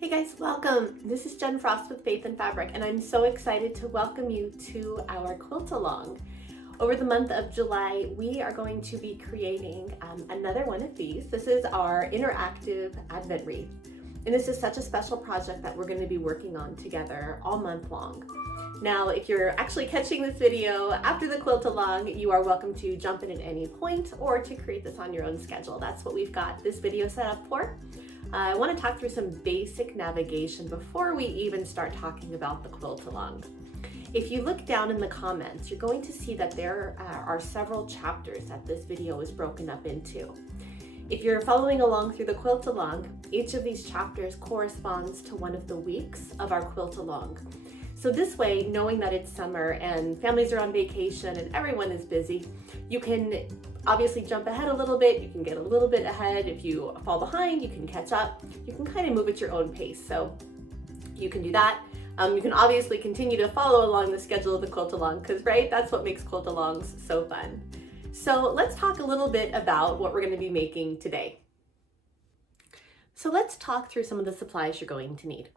Hey guys, welcome. This is Jen Frost with Faith and Fabric, and I'm so excited to welcome you to our quilt along. Over the month of July, we are going to be creating another one of these. This is our interactive Advent wreath, and this is such a special project that we're going to be working on together all month long. Now, if you're actually catching this video after the quilt along, you are welcome to jump in at any point or to create this on your own schedule. That's what we've got this video set up for. I want to talk through some basic navigation before we even start talking about the quilt along. If you look down in the comments, you're going to see that there are several chapters that this video is broken up into. If you're following along through the quilt along, each of these chapters corresponds to one of the weeks of our quilt along. So this way, knowing that it's summer and families are on vacation and everyone is busy, you can obviously jump ahead a little bit, you can get a little bit ahead. If you fall behind, you can catch up. You can kind of move at your own pace, so you can do that. You can obviously continue to follow along the schedule of the quilt along, because right, that's what makes quilt alongs so fun. So let's talk a little bit about what we're going to be making today. So let's talk through some of the supplies you're going to need.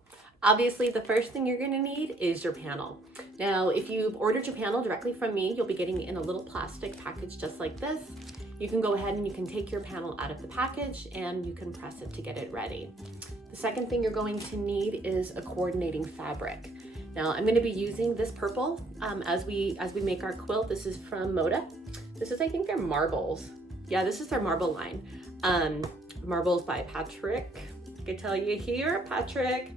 Obviously, the first thing you're going to need is your panel. Now, if you've ordered your panel directly from me, you'll be getting it in a little plastic package just like this. You can go ahead and you can take your panel out of the package and you can press it to get it ready. The second thing you're going to need is a coordinating fabric. Now, I'm going to be using this purple as we make our quilt. This is from Moda. This is, I think, their marbles. Yeah, this is their marble line. Marbles by Patrick. I can tell you here, Patrick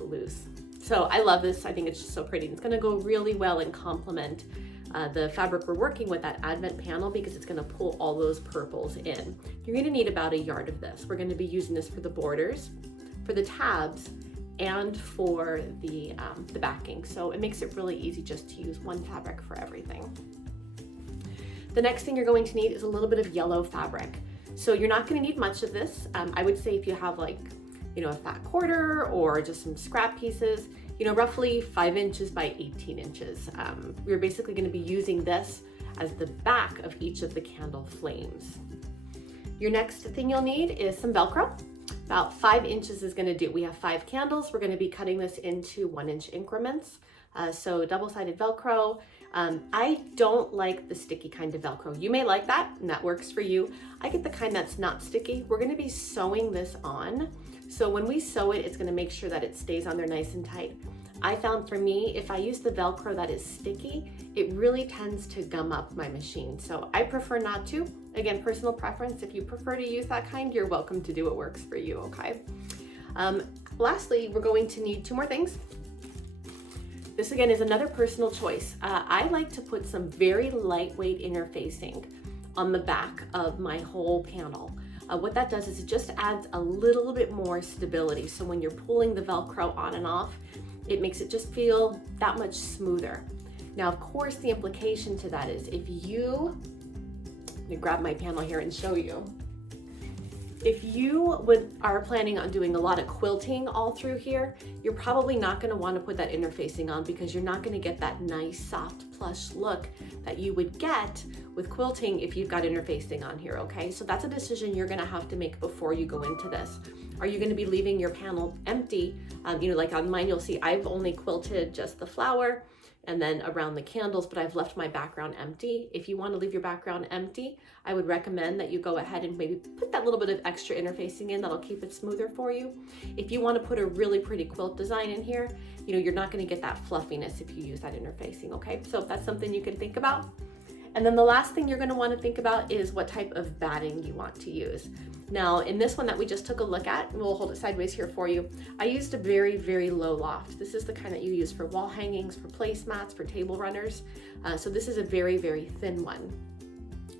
Loose. So I love this. I think it's just so pretty. It's going to go really well and complement the fabric we're working with, that Advent panel, because it's going to pull all those purples in. You're going to need about a yard of this. We're going to be using this for the borders, for the tabs, and for the backing. So it makes it really easy just to use one fabric for everything. The next thing you're going to need is a little bit of yellow fabric. So you're not going to need much of this. I would say if you have a fat quarter or just some scrap pieces, roughly 5 inches by 18 inches. We're basically going to be using this as the back of each of the candle flames. Your next thing you'll need is some Velcro. About 5 inches is going to do. We have 5 candles. We're going to be cutting this into 1-inch increments. So double-sided Velcro. I don't like the sticky kind of Velcro. You may like that, and that works for you. I get the kind that's not sticky. We're going to be sewing this on. So when we sew it, it's going to make sure that it stays on there nice and tight. I found for me, if I use the Velcro that is sticky, it really tends to gum up my machine. So I prefer not to. Again, personal preference. If you prefer to use that kind, you're welcome to do what works for you, okay? Lastly, we're going to need 2 more things. This again is another personal choice. I like to put some very lightweight interfacing on the back of my whole panel. What that does is it just adds a little bit more stability. So when you're pulling the Velcro on and off, it makes it just feel that much smoother. Now, of course, the implication to that is let me grab my panel here and show you. If you are planning on doing a lot of quilting all through here, you're probably not going to want to put that interfacing on because you're not going to get that nice, soft, plush look that you would get with quilting if you've got interfacing on here, okay? So that's a decision you're going to have to make before you go into this. Are you going to be leaving your panel empty? Like on mine, you'll see I've only quilted just the flower and then around the candles, but I've left my background empty. If you want to leave your background empty, I would recommend that you go ahead and maybe put that little bit of extra interfacing in. That'll keep it smoother for you. If you want to put a really pretty quilt design in here, you're not going to get that fluffiness if you use that interfacing, okay? So that's something you can think about. And then the last thing you're going to want to think about is what type of batting you want to use. Now, in this one that we just took a look at, and we'll hold it sideways here for you, I used a very, very low loft. This is the kind that you use for wall hangings, for placemats, for table runners. So this is a very, very thin one.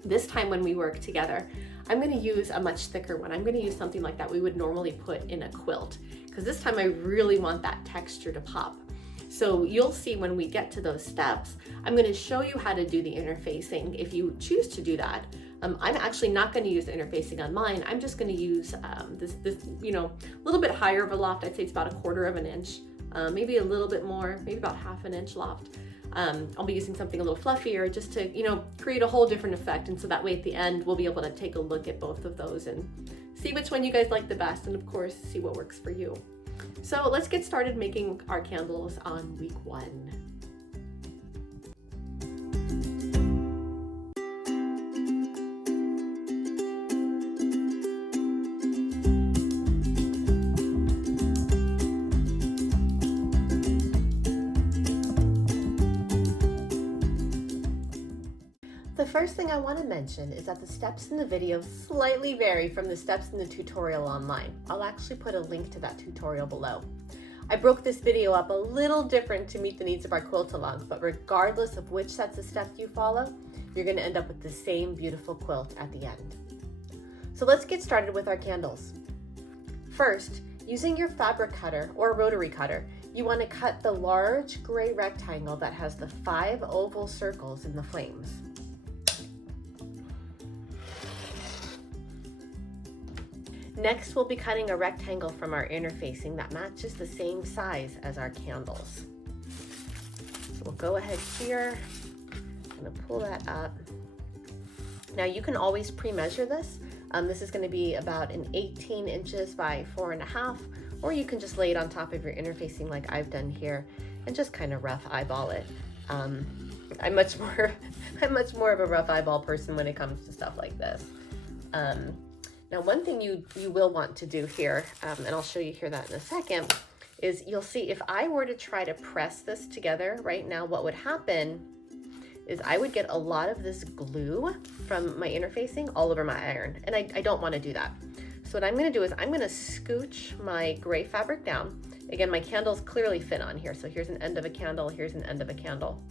This time when we work together, I'm going to use a much thicker one. I'm going to use something like that we would normally put in a quilt, because this time I really want that texture to pop. So you'll see when we get to those steps, I'm going to show you how to do the interfacing if you choose to do that. I'm actually not going to use the interfacing on mine. I'm just going to use this little bit higher of a loft. I'd say it's about 1/4 inch, maybe a little bit more, maybe about 1/2 inch loft. I'll be using something a little fluffier just to, create a whole different effect. And so that way at the end, we'll be able to take a look at both of those and see which one you guys like the best. And of course, see what works for you. So let's get started making our candles on week 1. The first thing I want to mention is that the steps in the video slightly vary from the steps in the tutorial online. I'll actually put a link to that tutorial below. I broke this video up a little different to meet the needs of our quilt along, but regardless of which sets of steps you follow, you're going to end up with the same beautiful quilt at the end. So let's get started with our candles. First, using your fabric cutter or rotary cutter, you want to cut the large gray rectangle that has the 5 oval circles in the flames. Next, we'll be cutting a rectangle from our interfacing that matches the same size as our candles. So we'll go ahead here, I'm gonna pull that up. Now you can always pre-measure this. This is gonna be about an 18 inches by 4.5, or you can just lay it on top of your interfacing like I've done here and just kind of rough eyeball it. I'm much more of a rough eyeball person when it comes to stuff like this. Now, one thing you will want to do here, and I'll show you here that in a second, is you'll see if I were to try to press this together right now, what would happen is I would get a lot of this glue from my interfacing all over my iron, and I don't want to do that. So what I'm going to do is I'm going to scooch my gray fabric down. Again, my candles clearly fit on here, so here's an end of a candle, here's an end of a candle,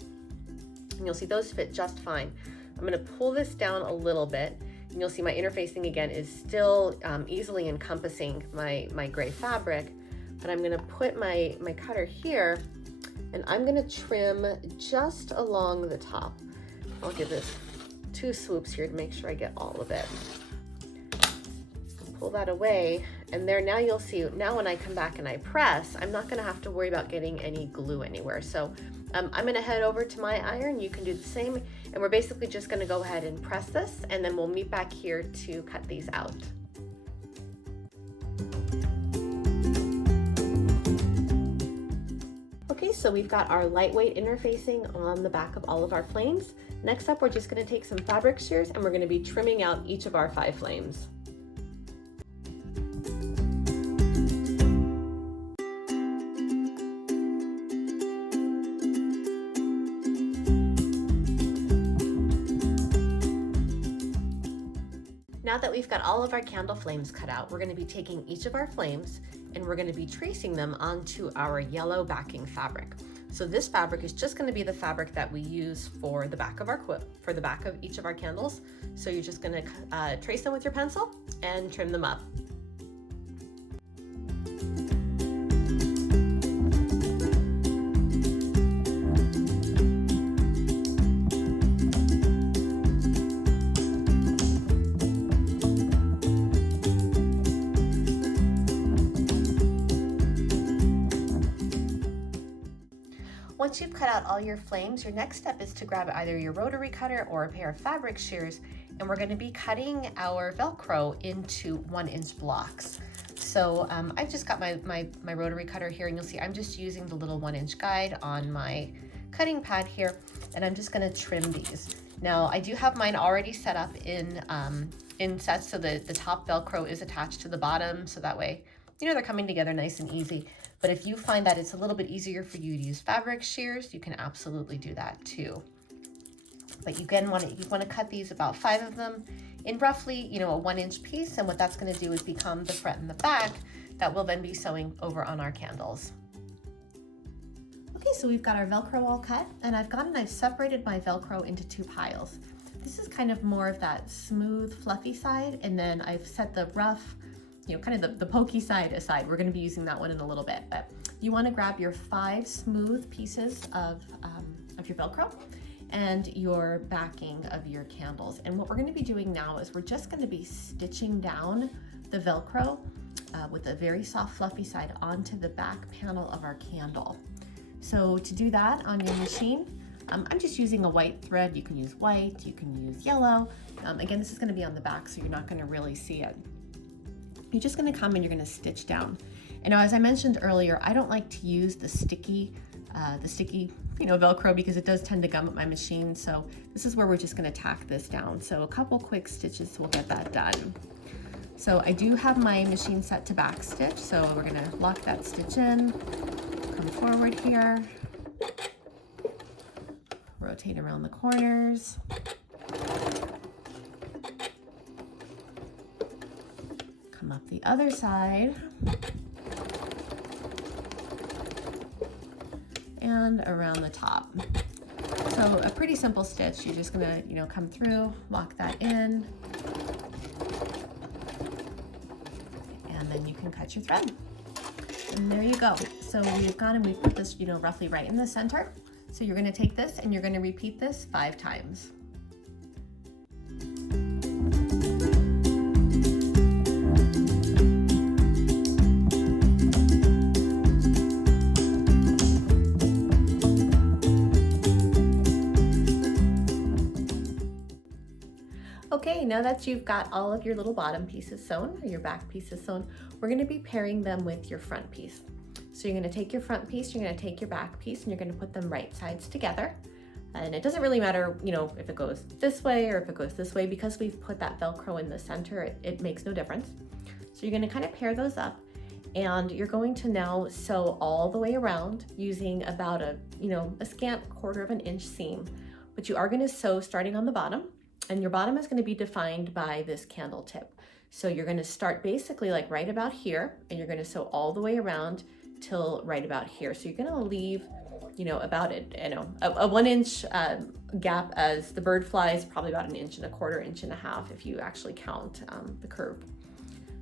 and you'll see those fit just fine. I'm going to pull this down a little bit. And you'll see my interfacing again is still easily encompassing my gray fabric, but I'm gonna put my cutter here and I'm gonna trim just along the top. I'll give this 2 swoops here to make sure I get all of it. Pull that away, and there now you'll see, now when I come back and I press, I'm not gonna have to worry about getting any glue anywhere. So I'm gonna head over to my iron, you can do the same, and we're basically just gonna go ahead and press this, and then we'll meet back here to cut these out. Okay, so we've got our lightweight interfacing on the back of all of our flames. Next up, we're just gonna take some fabric shears and we're gonna be trimming out each of our 5 flames. Now that we've got all of our candle flames cut out, we're going to be taking each of our flames and we're going to be tracing them onto our yellow backing fabric. So this fabric is just going to be the fabric that we use for the back of our quilt, for the back of each of our candles. So you're just going to trace them with your pencil and trim them up. Once you've cut out all your flames, your next step is to grab either your rotary cutter or a pair of fabric shears, and we're going to be cutting our Velcro into 1-inch blocks. So I've just got my rotary cutter here, and you'll see I'm just using the little 1-inch guide on my cutting pad here, and I'm just going to trim these. Now I do have mine already set up in sets, so the top Velcro is attached to the bottom, so that way, you know, they're coming together nice and easy. But if you find that it's a little bit easier for you to use fabric shears, you can absolutely do that too. But you want to cut these, about 5 of them, in roughly, you know, a 1-inch piece. And what that's going to do is become the front and the back that we'll then be sewing over on our candles. Okay, so we've got our Velcro all cut, and I've separated my Velcro into 2 piles. This is kind of more of that smooth, fluffy side, and then I've set the rough, you know, kind of the pokey side aside. We're going to be using that one in a little bit, but you want to grab your 5 smooth pieces of your Velcro and your backing of your candles. And what we're going to be doing now is we're just going to be stitching down the Velcro with a very soft, fluffy side onto the back panel of our candle. So to do that on your machine, I'm just using a white thread. You can use white, you can use yellow. Again, this is going to be on the back, so you're not going to really see it. You're just going to come and you're going to stitch down. And now, as I mentioned earlier, I don't like to use the sticky, Velcro, because it does tend to gum up my machine. So this is where we're just going to tack this down. So a couple quick stitches will get that done. So I do have my machine set to back stitch. So we're going to lock that stitch in, come forward here, rotate around the corners. Come up the other side. And around the top. So a pretty simple stitch. You're just gonna, come through, lock that in, and then you can cut your thread. And there you go. So we've gone and we put this, roughly right in the center. So you're gonna take this and you're gonna repeat this 5 times. Okay, now that you've got all of your little bottom pieces sewn, or your back pieces sewn, we're going to be pairing them with your front piece. So you're going to take your front piece, you're going to take your back piece, and you're going to put them right sides together. And it doesn't really matter, if it goes this way or if it goes this way, because we've put that Velcro in the center, it makes no difference. So you're going to kind of pair those up, and you're going to now sew all the way around using about a scant 1/4 inch seam. But you are going to sew starting on the bottom. And your bottom is going to be defined by this candle tip. So you're going to start basically like right about here, and you're going to sew all the way around till right about here. So you're going to leave, about a 1 inch gap, as the bird flies, probably about 1 1/4 inch, 1.5 if you actually count the curve.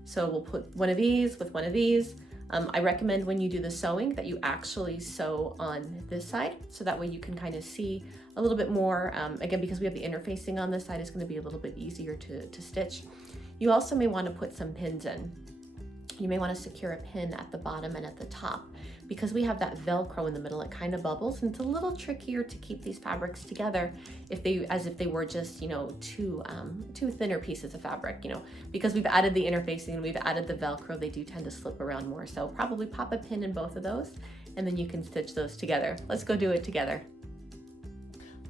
So we'll put one of these with one of these. I recommend when you do the sewing that you actually sew on this side, so that way you can kind of see a little bit more. Again, because we have the interfacing on this side, it's going to be a little bit easier to stitch. You also may want to put some pins in. You may want to secure a pin at the bottom and at the top. Because we have that Velcro in the middle, it kind of bubbles, and it's a little trickier to keep these fabrics together as if they were just, two thinner pieces of fabric, because we've added the interfacing and we've added the Velcro, they do tend to slip around more. So probably pop a pin in both of those, and then you can stitch those together. Let's go do it together.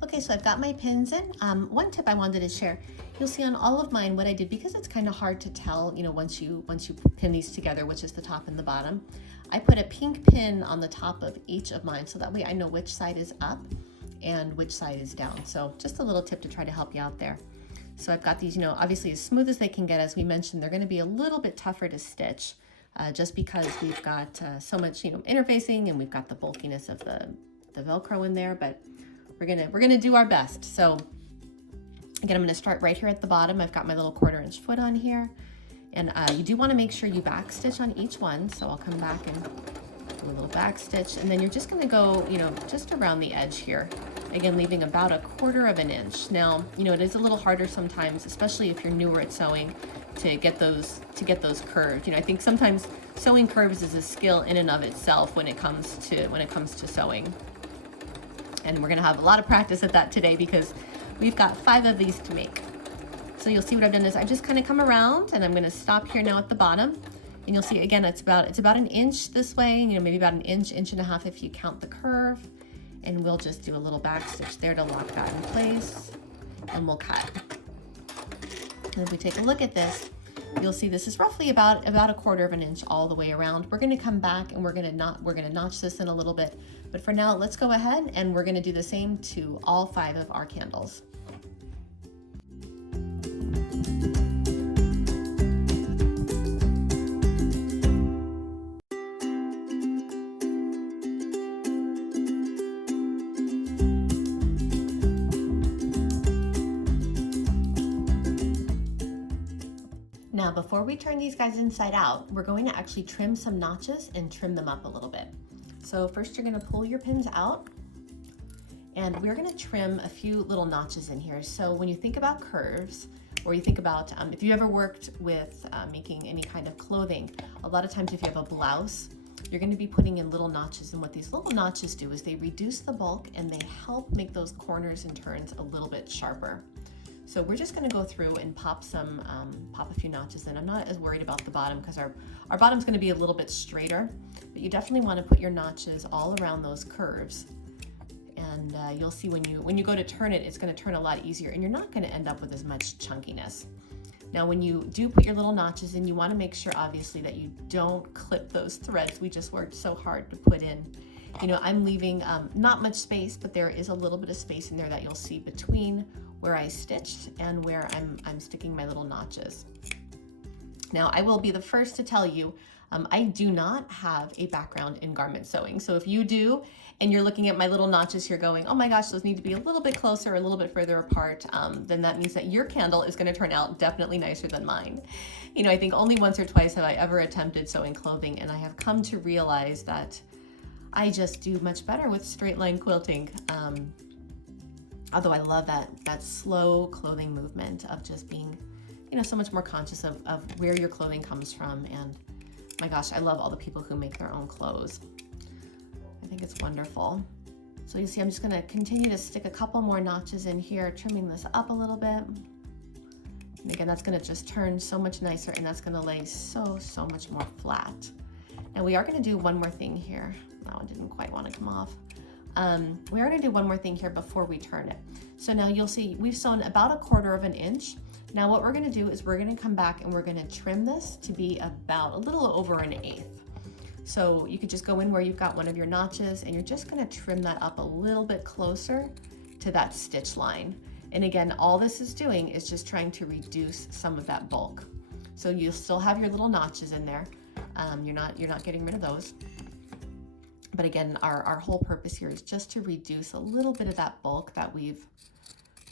Okay, so I've got my pins in. One tip I wanted to share, you'll see on all of mine what I did, because it's kind of hard to tell, once you pin these together, which is the top and the bottom. I put a pink pin on the top of each of mine, so that way I know which side is up and which side is down. So just a little tip to try to help you out there. So I've got these, obviously as smooth as they can get. As we mentioned, they're going to be a little bit tougher to stitch, just because we've got so much, interfacing, and we've got the bulkiness of the Velcro in there. But we're gonna do our best. So again, I'm gonna start right here at the bottom. I've got my little 1/4 inch foot on here, and you do want to make sure you back stitch on each one. So I'll come back and do a little back stitch, and then you're just gonna go, just around the edge here. Again, leaving about a 1/4 inch. Now, it is a little harder sometimes, especially if you're newer at sewing, to get those curved. I think sometimes sewing curves is a skill in and of itself when it comes to sewing. And we're gonna have a lot of practice at that today, because we've got 5 of these to make. So you'll see what I've done is I just kind of come around, and I'm gonna stop here now at the bottom. And you'll see again, it's about 1 inch this way, maybe about 1 inch, 1.5 inch if you count the curve. And we'll just do a little back stitch there to lock that in place, and we'll cut. And if we take a look at this, you'll see this is roughly about 1/4 inch all the way around. We're gonna come back and we're gonna notch this in a little bit. But for now, let's go ahead and we're gonna do the same to all 5 of our candles. Now, before we turn these guys inside out, we're going to actually trim some notches and trim them up a little bit. So first you're going to pull your pins out, and we're going to trim a few little notches in here. So when you think about curves, or you think about if you ever worked with making any kind of clothing, a lot of times if you have a blouse, you're going to be putting in little notches, and what these little notches do is they reduce the bulk and they help make those corners and turns a little bit sharper. So we're just gonna go through and pop a few notches in. I'm not as worried about the bottom because our bottom's gonna be a little bit straighter, but you definitely wanna put your notches all around those curves. And you'll see when you go to turn it, it's gonna turn a lot easier and you're not gonna end up with as much chunkiness. Now when you do put your little notches in, you wanna make sure obviously that you don't clip those threads we just worked so hard to put in. You know, I'm leaving not much space, but there is a little bit of space in there that you'll see between where I stitched and where I'm sticking my little notches. Now I will be the first to tell you, I do not have a background in garment sewing. So if you do, and you're looking at my little notches here going, oh my gosh, those need to be a little bit closer, a little bit further apart, then that means that your candle is gonna turn out definitely nicer than mine. You know, I think only once or twice have I ever attempted sewing clothing, and I have come to realize that I just do much better with straight line quilting. Although I love that slow clothing movement of just being, you know, so much more conscious of where your clothing comes from. And my gosh, I love all the people who make their own clothes. I think it's wonderful. So you see, I'm just gonna continue to stick a couple more notches in here, trimming this up a little bit. And again, that's gonna just turn so much nicer and that's gonna lay so much more flat. Now we are gonna do one more thing here. That one didn't quite wanna come off. We are gonna do one more thing here before we turn it. So now you'll see we've sewn about 1/4 of an inch. Now what we're gonna do is we're gonna come back and we're gonna trim this to be about a little over 1/8. So you could just go in where you've got one of your notches and you're just gonna trim that up a little bit closer to that stitch line. And again, all this is doing is just trying to reduce some of that bulk. So you'll still have your little notches in there. You're not getting rid of those. But again, our whole purpose here is just to reduce a little bit of that bulk that we're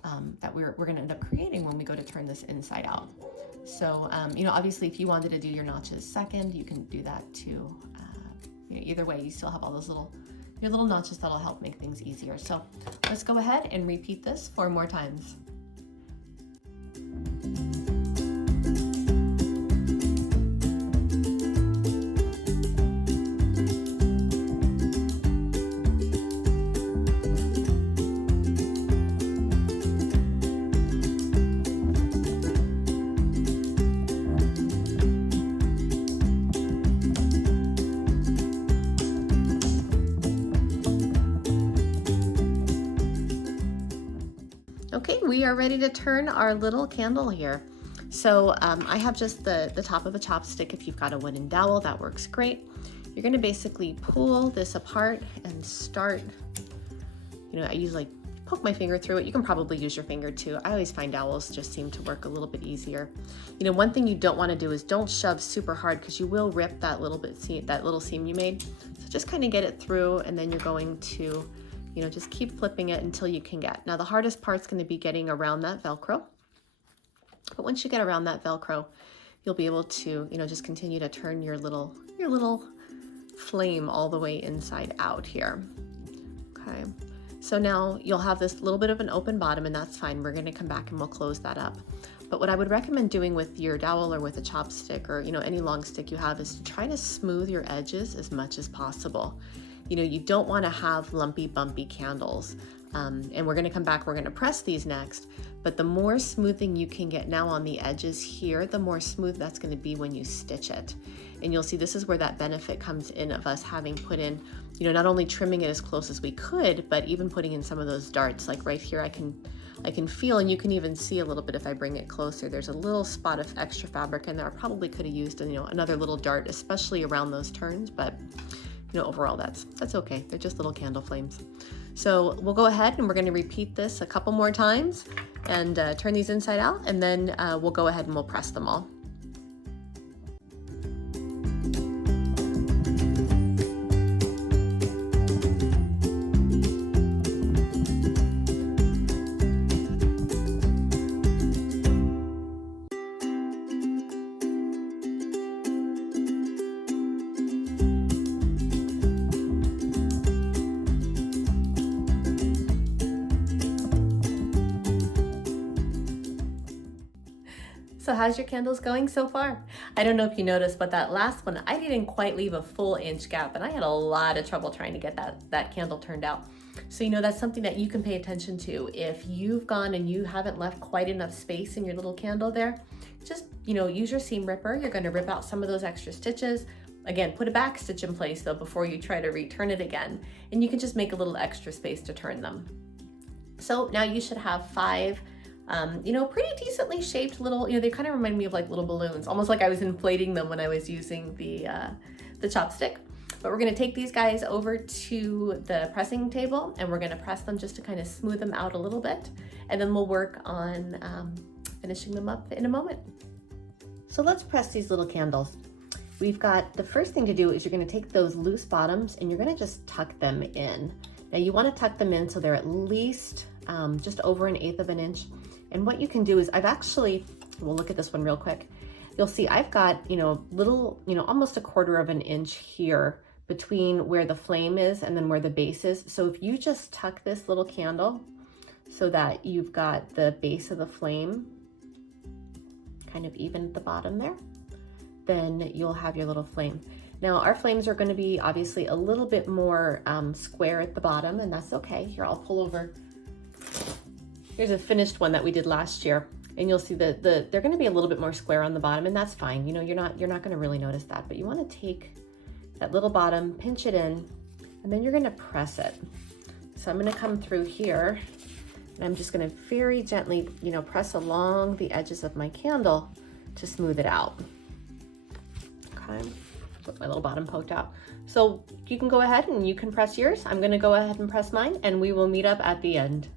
gonna end up creating when we go to turn this inside out. So, you know, obviously if you wanted to do your notches second, you can do that too. You know, either way, you still have all those your little notches that'll help make things easier. So let's go ahead and repeat this 4 more times. Okay, we are ready to turn our little candle here. So I have just the top of a chopstick. If you've got a wooden dowel, that works great. You're gonna basically pull this apart and start, you know, I usually poke my finger through it. You can probably use your finger too. I always find dowels just seem to work a little bit easier. You know, one thing you don't wanna do is don't shove super hard because you will rip that little seam you made. So just kind of get it through and then you're going to, you know, just keep flipping it until you can get. Now the hardest part's gonna be getting around that Velcro. But once you get around that Velcro, you'll be able to, you know, just continue to turn your little flame all the way inside out here. Okay, so now you'll have this little bit of an open bottom and that's fine. We're gonna come back and we'll close that up. But what I would recommend doing with your dowel or with a chopstick or, you know, any long stick you have is to try to smooth your edges as much as possible. You know, you don't want to have lumpy, bumpy candles. And we're going to come back, we're going to press these next, but the more smoothing you can get now on the edges here, the more smooth that's going to be when you stitch it. And you'll see this is where that benefit comes in of us having put in, you know, not only trimming it as close as we could, but even putting in some of those darts. Like right here, I can feel, and you can even see a little bit if I bring it closer, there's a little spot of extra fabric in there. I probably could have used, you know, another little dart, especially around those turns, but you know, overall that's okay. They're just little candle flames. So we'll go ahead and we're going to repeat this a couple more times and turn these inside out, and then we'll go ahead and we'll press them all. So how's your candles going so far? I don't know if you noticed, but that last one, I didn't quite leave a full inch gap, and I had a lot of trouble trying to get that candle turned out. So, that's something that you can pay attention to. If you've gone and you haven't left quite enough space in your little candle there, just, use your seam ripper. You're going to rip out some of those extra stitches. Again, put a back stitch in place though before you try to return it again, and you can just make a little extra space to turn them. So now you should have 5 pretty decently shaped little, they kind of remind me of like little balloons, almost like I was inflating them when I was using the chopstick. But we're gonna take these guys over to the pressing table and we're gonna press them just to kind of smooth them out a little bit. And then we'll work on finishing them up in a moment. So let's press these little candles. We've got, the first thing to do is you're gonna take those loose bottoms and you're gonna just tuck them in. Now you wanna tuck them in so they're at least just over 1/8 of an inch. And what you can do is we'll look at this one real quick. You'll see I've got, little, almost 1/4 of an inch here between where the flame is and then where the base is. So if you just tuck this little candle so that you've got the base of the flame kind of even at the bottom there, then you'll have your little flame. Now our flames are going to be obviously a little bit more square at the bottom, and that's okay. Here, I'll pull over. Here's a finished one that we did last year, and you'll see that they're going to be a little bit more square on the bottom, and that's fine. You're not going to really notice that, but you want to take that little bottom, pinch it in, and then you're going to press it. So I'm going to come through here, and I'm just going to very gently, press along the edges of my candle to smooth it out. Okay, with my little bottom poked out. So you can go ahead and you can press yours. I'm going to go ahead and press mine, and we will meet up at the end.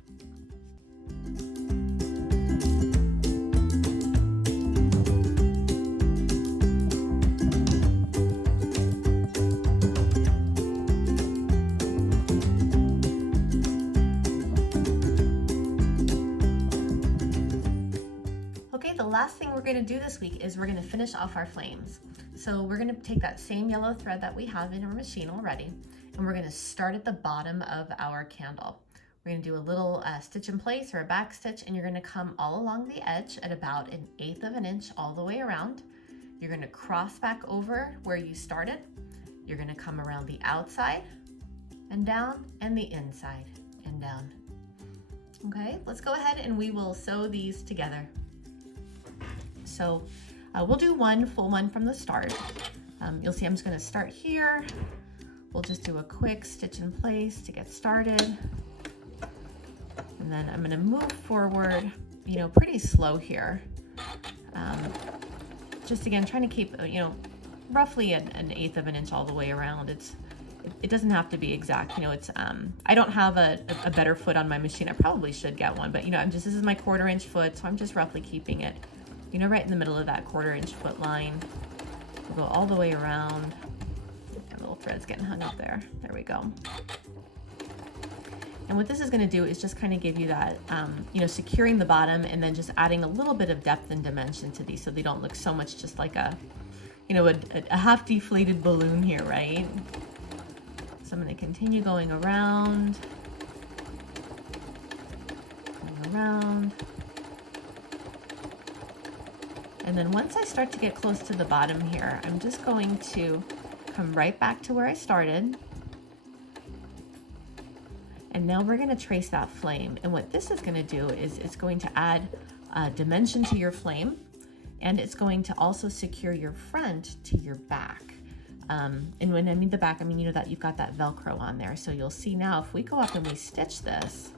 The last thing we're going to do this week is we're going to finish off our flames. So we're going to take that same yellow thread that we have in our machine already, and we're going to start at the bottom of our candle. We're going to do a little stitch in place or a back stitch, and you're going to come all along the edge at about 1/8 of an inch all the way around. You're going to cross back over where you started. You're going to come around the outside and down, and the inside and down. Okay, let's go ahead and we will sew these together. So we'll do one full one from the start. You'll see I'm just going to start here. We'll just do a quick stitch in place to get started. And then I'm going to move forward, pretty slow here. Just again, trying to keep, roughly 1/8 of an inch all the way around. It doesn't have to be exact. I don't have a better foot on my machine. I probably should get one, but this is my 1/4 inch foot, so I'm just roughly keeping it right in the middle of that 1/4 inch foot line. We'll go all the way around. My little thread's getting hung up there. There we go. And what this is going to do is just kind of give you that, securing the bottom and then just adding a little bit of depth and dimension to these so they don't look so much just like a half deflated balloon here, right? So I'm going to continue going around. And then once I start to get close to the bottom here, I'm just going to come right back to where I started. And now we're going to trace that flame. And what this is going to do is it's going to add dimension to your flame, and it's going to also secure your front to your back. And when I mean the back, I mean, that you've got that Velcro on there. So you'll see now if we go up and we stitch this,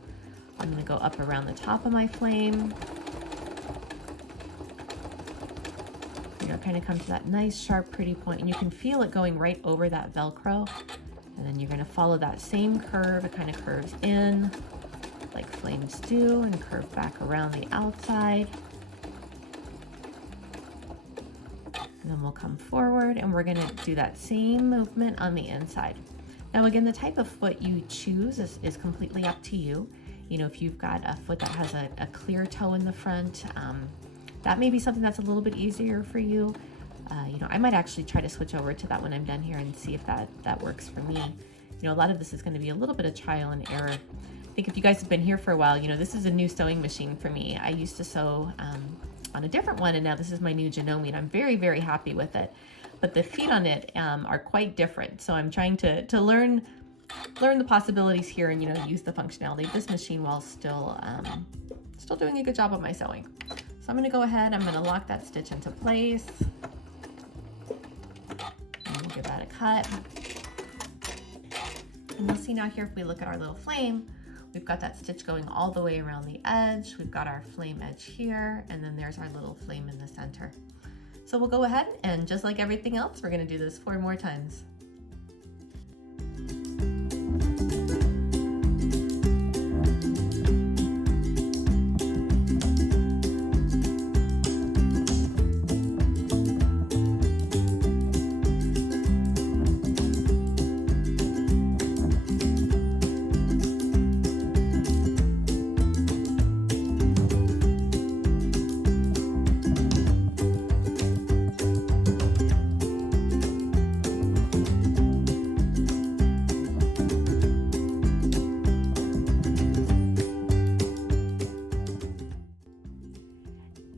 I'm going to go up around the top of my flame. Kind of come to that nice, sharp, pretty point, and you can feel it going right over that Velcro. And then you're going to follow that same curve. It kind of curves in like flames do and curve back around the outside. And then we'll come forward and we're going to do that same movement on the inside. Now again, the type of foot you choose is completely up to you. If you've got a foot that has a clear toe in the front, that may be something that's a little bit easier for you. I might actually try to switch over to that when I'm done here and see if that works for me. A lot of this is going to be a little bit of trial and error. I think if you guys have been here for a while, this is a new sewing machine for me. I used to sew on a different one, and now this is my new Janome, and I'm very, very happy with it. But the feet on it are quite different. So I'm trying to learn learn the possibilities here and, use the functionality of this machine while still doing a good job of my sewing. So I'm gonna go ahead, I'm gonna lock that stitch into place. And we'll give that a cut. And you'll see now here, if we look at our little flame, we've got that stitch going all the way around the edge. We've got our flame edge here, and then there's our little flame in the center. So we'll go ahead and just like everything else, we're gonna do this 4 more times.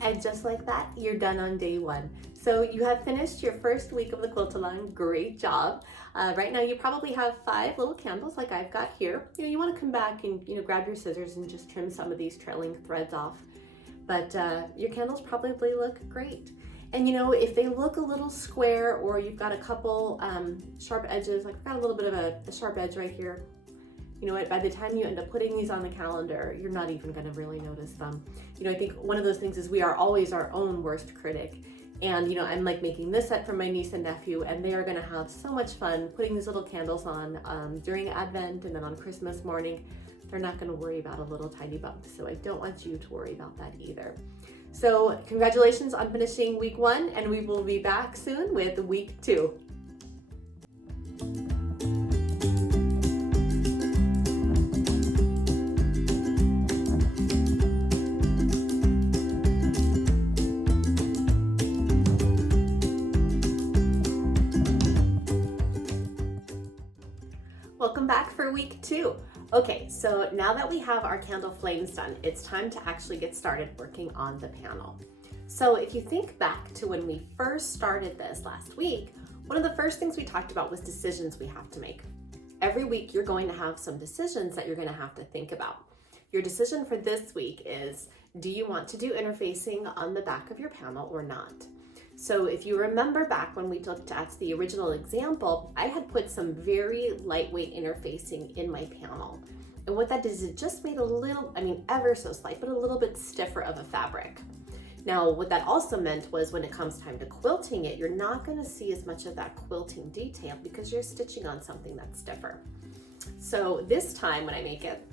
And just like that, you're done on day 1. So you have finished your first week of the quilt along. Great job. Right now you probably have 5 little candles like I've got here. You want to come back and grab your scissors and just trim some of these trailing threads off. But your candles probably look great. And if they look a little square, or you've got a couple sharp edges, like I've got a little bit of a sharp edge right here, you know what, by the time you end up putting these on the calendar, you're not even going to really notice them. I think one of those things is we are always our own worst critic. And I'm like making this set for my niece and nephew, and they are going to have so much fun putting these little candles on during Advent and then on Christmas morning. They're not going to worry about a little tiny bump. So I don't want you to worry about that either. So congratulations on finishing week 1, and we will be back soon with week 2. Welcome back for week 2. Okay, so now that we have our candle flames done, it's time to actually get started working on the panel. So if you think back to when we first started this last week, one of the first things we talked about was decisions we have to make. Every week you're going to have some decisions that you're going to have to think about. Your decision for this week is, do you want to do interfacing on the back of your panel or not? So if you remember back when we looked at the original example, I had put some very lightweight interfacing in my panel. And what that did is it just made a little, ever so slight, but a little bit stiffer of a fabric. Now, what that also meant was when it comes time to quilting it, you're not going to see as much of that quilting detail because you're stitching on something that's stiffer. So this time when I make it,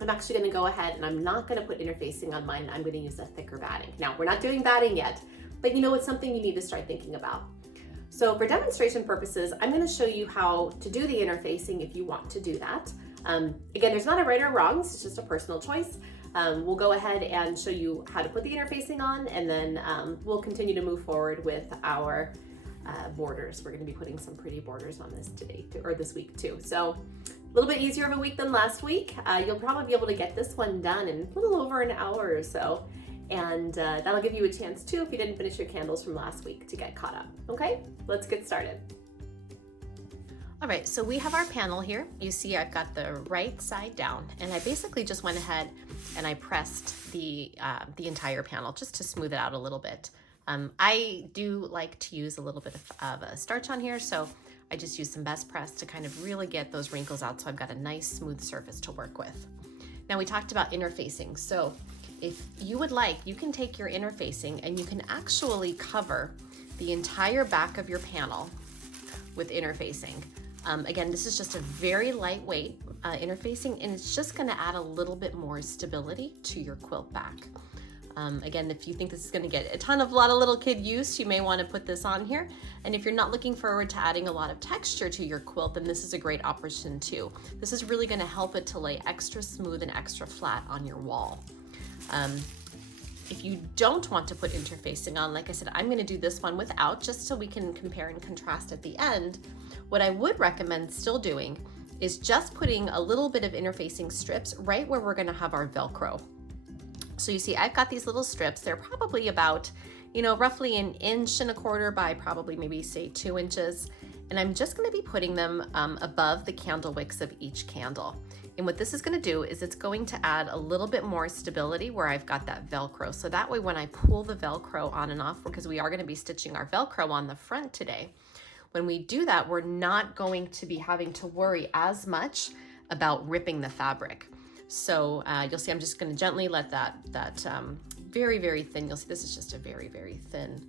I'm actually going to go ahead and I'm not going to put interfacing on mine. I'm going to use a thicker batting. Now, we're not doing batting yet, but it's something you need to start thinking about. So for demonstration purposes, I'm going to show you how to do the interfacing if you want to do that. Again, there's not a right or wrong, it's just a personal choice. We'll go ahead and show you how to put the interfacing on, and then we'll continue to move forward with our borders. We're going to be putting some pretty borders on this today, or this week too. So a little bit easier of a week than last week. You'll probably be able to get this one done in a little over an hour or so. And that'll give you a chance too, if you didn't finish your candles from last week, to get caught up. Okay, let's get started. All right, so we have our panel here. You see I've got the right side down, and I basically just went ahead and I pressed the entire panel just to smooth it out a little bit. I do like to use a little bit of a starch on here, so I just use some best press to kind of really get those wrinkles out so I've got a nice smooth surface to work with. Now we talked about interfacing, so if you would like, you can take your interfacing and you can actually cover the entire back of your panel with interfacing. Again, this is just a very lightweight interfacing, and it's just going to add a little bit more stability to your quilt back. Again, if you think this is going to get a lot of little kid use, you may want to put this on here. And if you're not looking forward to adding a lot of texture to your quilt, then this is a great option too. This is really going to help it to lay extra smooth and extra flat on your wall. If you don't want to put interfacing on, like I said, I'm going to do this one without, just so we can compare and contrast at the end. What I would recommend still doing is just putting a little bit of interfacing strips right where we're going to have our Velcro. So you see I've got these little strips. They're probably about, roughly 1.25 inches by probably maybe say 2 inches. And I'm just gonna be putting them above the candle wicks of each candle. And what this is gonna do is it's going to add a little bit more stability where I've got that Velcro. So that way when I pull the Velcro on and off, because we are gonna be stitching our Velcro on the front today, when we do that, we're not going to be having to worry as much about ripping the fabric. So you'll see I'm just gonna gently let that very, very thin, you'll see this is just a very, very thin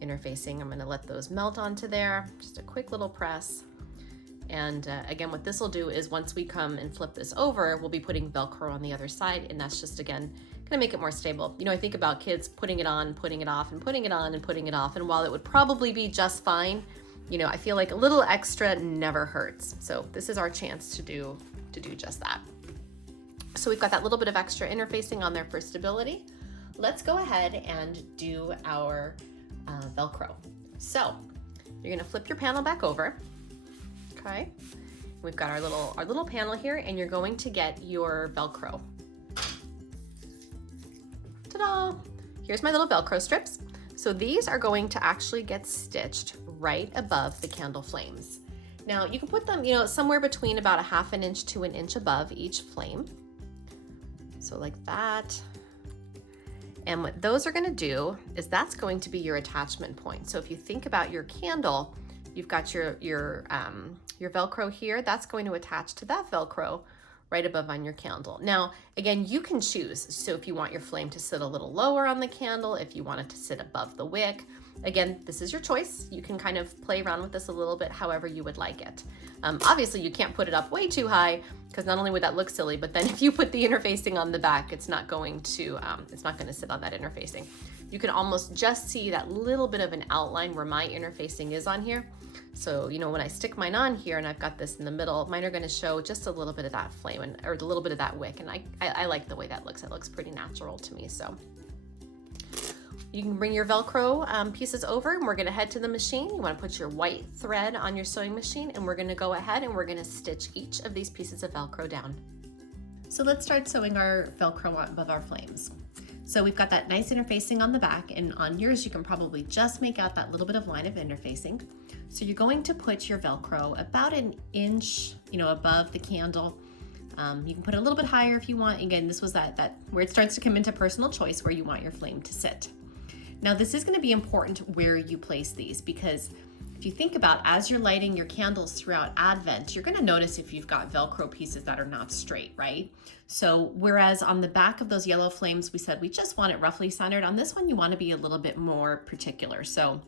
interfacing. I'm gonna let those melt onto there, just a quick little press. And again, what this will do is once we come and flip this over, we'll be putting Velcro on the other side, and that's just, again, gonna make it more stable. You know, I think about kids putting it on, putting it off, and putting it on and putting it off, and while it would probably be just fine, you know, I feel like a little extra never hurts. So this is our chance to do just that. So we've got that little bit of extra interfacing on there for stability. Let's go ahead and do our Velcro. So you're gonna flip your panel back over. Okay, we've got our little panel here, and you're going to get your Velcro. Ta-da! Here's my little Velcro strips. So these are going to actually get stitched right above the candle flames. Now you can put them, you know, somewhere between about 1/2 inch to 1 inch above each flame. So like that. And what those are gonna do is that's going to be your attachment point. So if you think about your candle, you've got your Velcro here, that's going to attach to that Velcro right above on your candle. Now, again, you can choose. So if you want your flame to sit a little lower on the candle, if you want it to sit above the wick, again, this is your choice. You can kind of play around with this a little bit however you would like it. Obviously, you can't put it up way too high because not only would that look silly, but then if you put the interfacing on the back, it's not going to sit on that interfacing. You can almost just see that little bit of an outline where my interfacing is on here. So, you know, when I stick mine on here and I've got this in the middle, mine are going to show just a little bit of that flame or a little bit of that wick. And I like the way that looks. It looks pretty natural to me. So you can bring your Velcro pieces over, and we're going to head to the machine. You want to put your white thread on your sewing machine, and we're going to go ahead and we're going to stitch each of these pieces of Velcro down. So let's start sewing our Velcro above our flames. So we've got that nice interfacing on the back, and on yours you can probably just make out that little bit of line of interfacing. So you're going to put your Velcro about 1 inch, you know, above the candle. You can put it a little bit higher if you want. Again, this was that where it starts to come into personal choice where you want your flame to sit. Now this is going to be important where you place these, because if you think about as you're lighting your candles throughout Advent, you're going to notice if you've got Velcro pieces that are not straight, right? So whereas on the back of those yellow flames, we said we just want it roughly centered, on this one you want to be a little bit more particular. So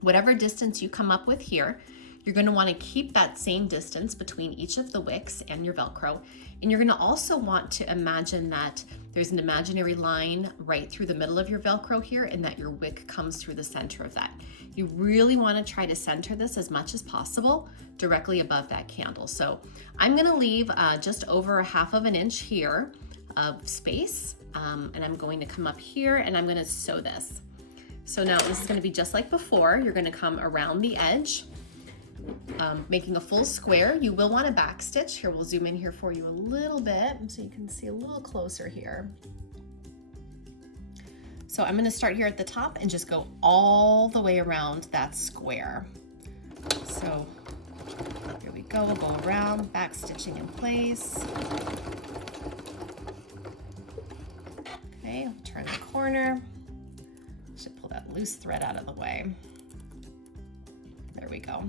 whatever distance you come up with here, you're going to want to keep that same distance between each of the wicks and your Velcro. And you're going to also want to imagine that there's an imaginary line right through the middle of your Velcro here, and that your wick comes through the center of that. You really want to try to center this as much as possible directly above that candle. So I'm going to leave just over 1/2 inch here of space, and I'm going to come up here and I'm going to sew this. So now this is going to be just like before. You're going to come around the edge, making a full square. You will want to back stitch. Here, we'll zoom in here for you a little bit so you can see a little closer here. So I'm going to start here at the top and just go all the way around that square. So here we go. We'll go around, back stitching in place. Okay, turn the corner. Should pull that loose thread out of the way. There we go.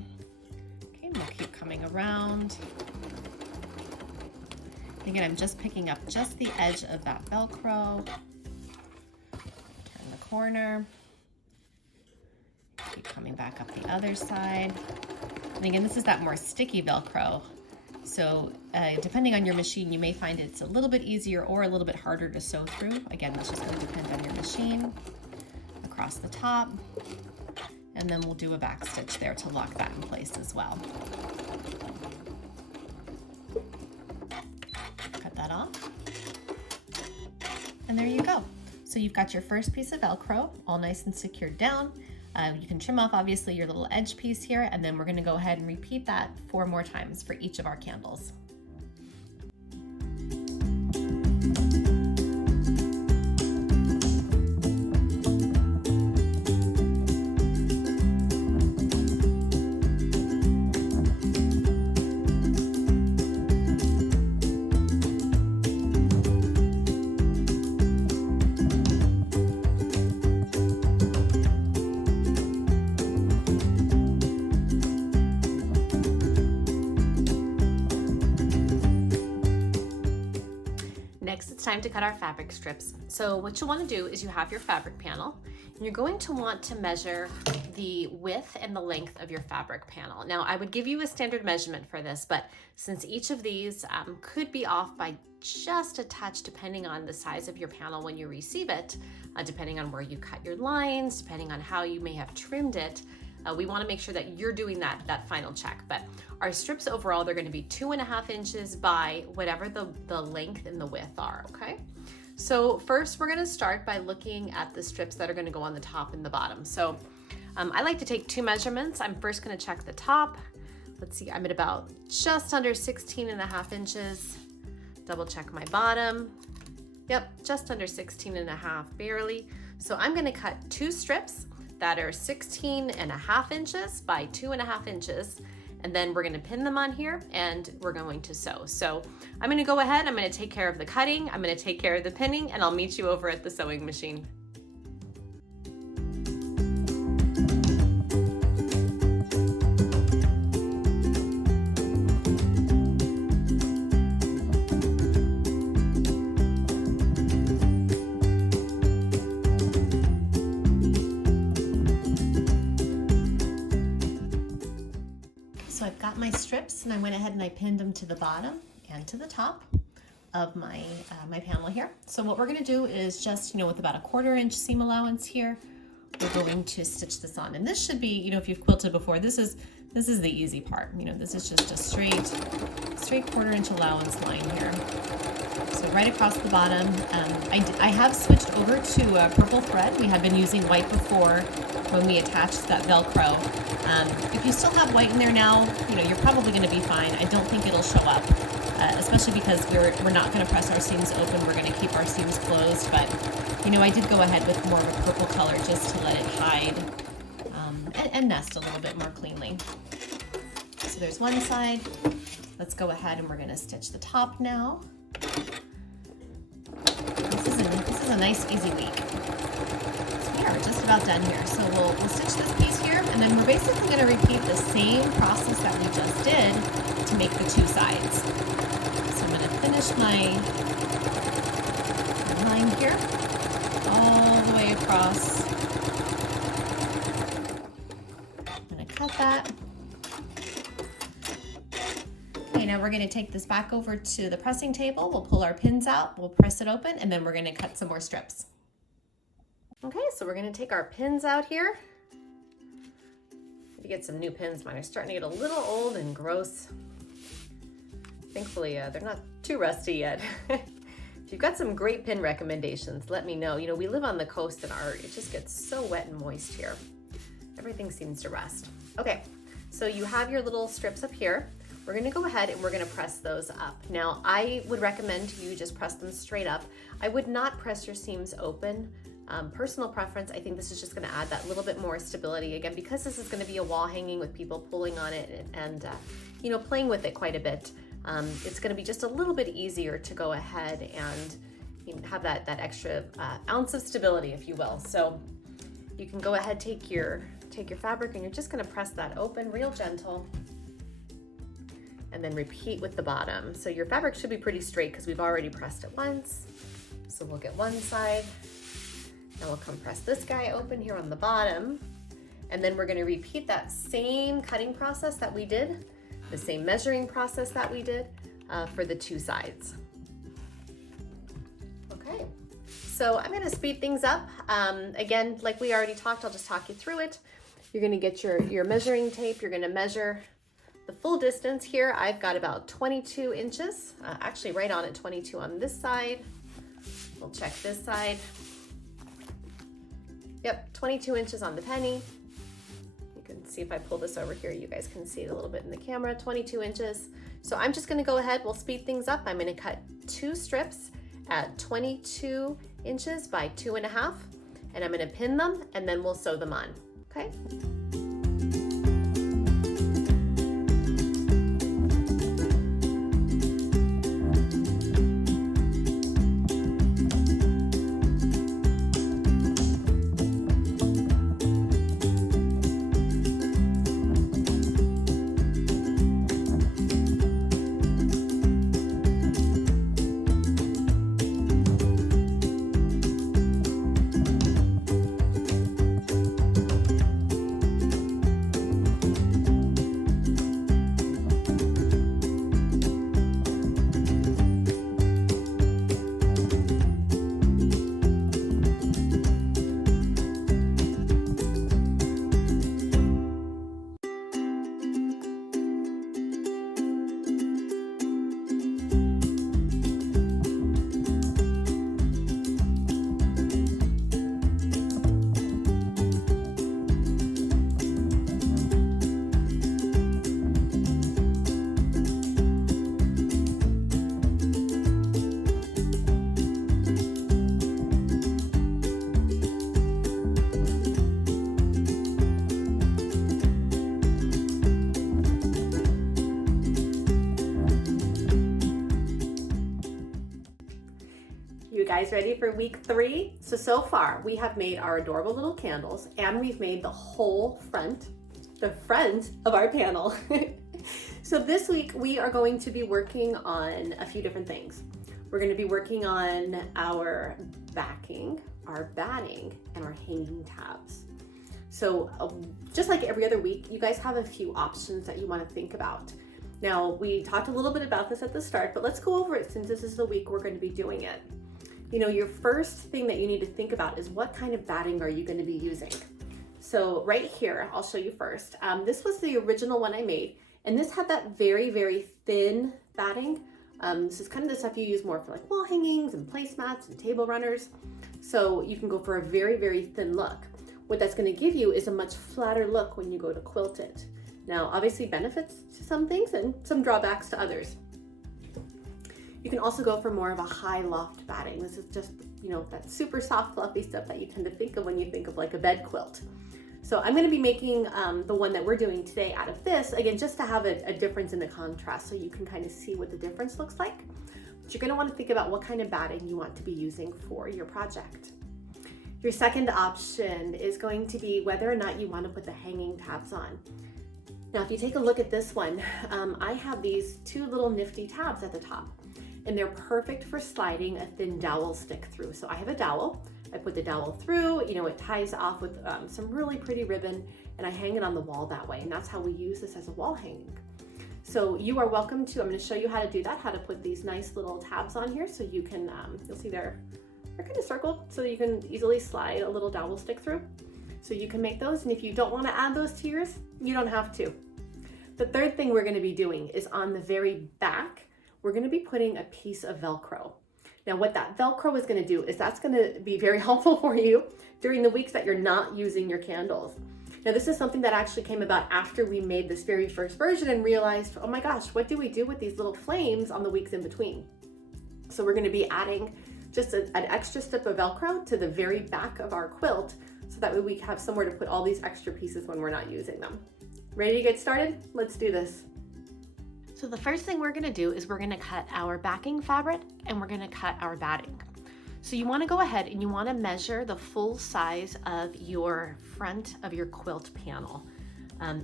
Okay, we'll keep coming around. And again, I'm just picking up just the edge of that Velcro. Turn the corner. Keep coming back up the other side. And again, this is that more sticky Velcro. So depending on your machine, you may find it's a little bit easier or a little bit harder to sew through. Again, that's just going to depend on your machine. Across the top. And then we'll do a back stitch there to lock that in place as well. Cut that off. And there you go. So you've got your first piece of Velcro all nice and secured down. You can trim off obviously your little edge piece here, and then we're going to go ahead and repeat that 4 more times for each of our candles. next it's time to cut our fabric strips. So what you want to do is you have your fabric panel, and you're going to want to measure the width and the length of your fabric panel. Now I would give you a standard measurement for this, but since each of these could be off by just a touch depending on the size of your panel when you receive it, depending on where you cut your lines, depending on how you may have trimmed it, we want to make sure that you're doing that final check. But our strips overall, they're going to be 2.5 inches by whatever the length and the width are, okay? So first we're going to start by looking at the strips that are going to go on the top and the bottom. So I like to take two measurements. I'm first going to check the top. Let's see, I'm at about just under 16.5 inches. Double check my bottom. Yep, just under 16.5, barely. So I'm going to cut two strips that are 16.5 inches by 2.5 inches, and then we're going to pin them on here and we're going to sew. So I'm going to go ahead, I'm going to take care of the cutting, I'm going to take care of the pinning, and I'll meet you over at the sewing machine. So I've got my strips, and I went ahead and I pinned them to the bottom and to the top of my my panel here. So what we're going to do is just, with about a 1/4 inch seam allowance here, we're going to stitch this on. And this should be, if you've quilted before, this is the easy part. This is just a straight 1/4 inch allowance line here. So right across the bottom. I have switched over to purple thread. We had been using white before when we attached that Velcro. If you still have white in there now, you're probably going to be fine. I don't think it'll show up, especially because we're not going to press our seams open. We're going to keep our seams closed. But I did go ahead with more of a purple color just to let it hide and nest a little bit more cleanly. So there's one side. Let's go ahead and we're going to stitch the top now. This is a nice easy week. So yeah, we're just about done here. So we'll stitch this piece here, and then we're basically going to repeat the same process that we just did to make the two sides. So I'm going to finish my line here all the way across. I'm going to cut that. Okay, now we're going to take this back over to the pressing table. We'll pull our pins out, we'll press it open, and then we're going to cut some more strips. Okay, so we're going to take our pins out here. Maybe get some new pins. Mine are starting to get a little old and gross. Thankfully, they're not too rusty yet. If you've got some great pin recommendations, let me know. We live on the coast and it just gets so wet and moist here. Everything seems to rust. Okay, so you have your little strips up here. We're going to go ahead and we're going to press those up. Now, I would recommend you just press them straight up. I would not press your seams open. Personal preference, I think this is just going to add that little bit more stability. Again, because this is going to be a wall hanging with people pulling on it and playing with it quite a bit, it's going to be just a little bit easier to go ahead and have that extra ounce of stability, if you will. So you can go ahead, take your fabric, and you're just going to press that open real gentle. And then repeat with the bottom. So your fabric should be pretty straight because we've already pressed it once. So we'll get one side. Now we'll come press this guy open here on the bottom. And then we're going to repeat that same cutting process that we did, the same measuring process that we did for the two sides. Okay, so I'm going to speed things up. Again, like we already talked, I'll just talk you through it. You're going to get your measuring tape. You're going to measure the full distance here. I've got about 22 inches, actually right on at 22 on this side. We'll check this side. Yep, 22 inches on the penny. You can see if I pull this over here, you guys can see it a little bit in the camera, 22 inches. So I'm just gonna go ahead, we'll speed things up. I'm gonna cut two strips at 22 inches by 2.5, and I'm gonna pin them and then we'll sew them on, okay? guys ready for week 3? So far we have made our adorable little candles and we've made the whole front of our panel. So this week we are going to be working on a few different things. We're going to be working on our backing, our batting, and our hanging tabs. So just like every other week, you guys have a few options that you want to think about. Now, we talked a little bit about this at the start, but let's go over it since this is the week we're going to be doing it. You know, your first thing that you need to think about is what kind of batting are you going to be using? So right here, I'll show you first. This was the original one I made, and this had that very, very thin batting. This is kind of the stuff you use more for like wall hangings and placemats and table runners. So you can go for a very, very thin look. What that's going to give you is a much flatter look when you go to quilt it. Now, obviously benefits to some things and some drawbacks to others. You can also go for more of a high loft batting. This is just, you know, that super soft, fluffy stuff that you tend to think of when you think of like a bed quilt. So I'm going to be making the one that we're doing today out of this, again, just to have a difference in the contrast so you can kind of see what the difference looks like. But you're going to want to think about what kind of batting you want to be using for your project. Your second option is going to be whether or not you want to put the hanging tabs on. Now, if you take a look at this one, I have these 2 little nifty tabs at the top, and they're perfect for sliding a thin dowel stick through. So I have a dowel. I put the dowel through, you know, it ties off with some really pretty ribbon, and I hang it on the wall that way, and that's how we use this as a wall hanging. So you are welcome to, I'm going to show you how to do that, how to put these nice little tabs on here so you can, you'll see they're kind of circled, so you can easily slide a little dowel stick through. So you can make those, and if you don't want to add those to yours, you don't have to. The third thing we're going to be doing is on the very back, we're going to be putting a piece of Velcro. Now what that Velcro is going to do is that's going to be very helpful for you during the weeks that you're not using your candles. Now this is something that actually came about after we made this very first version and realized, oh my gosh, what do we do with these little flames on the weeks in between? So we're going to be adding just an extra strip of Velcro to the very back of our quilt so that way we have somewhere to put all these extra pieces when we're not using them. Ready to get started? Let's do this. So the first thing we're going to do is we're going to cut our backing fabric and we're going to cut our batting. So you want to go ahead and you want to measure the full size of your front of your quilt panel.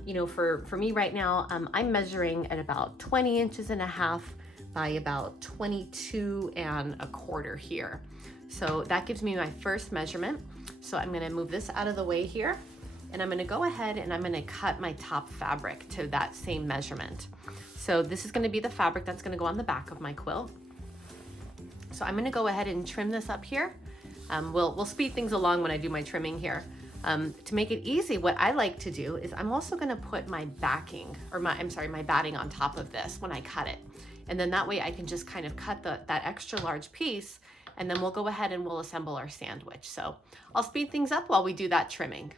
You know, for me right now, I'm measuring at about 20 inches and a half by about 22 and a quarter here. So that gives me my first measurement. So I'm going to move this out of the way here, and I'm going to go ahead and I'm going to cut my top fabric to that same measurement. So this is going to be the fabric that's going to go on the back of my quilt. So I'm going to go ahead and trim this up here. We'll speed things along when I do my trimming here. To make it easy, what I like to do is I'm also going to put my backing, or my batting on top of this when I cut it. And then that way I can just kind of cut that extra large piece, and then we'll go ahead and we'll assemble our sandwich. So I'll speed things up while we do that trimming.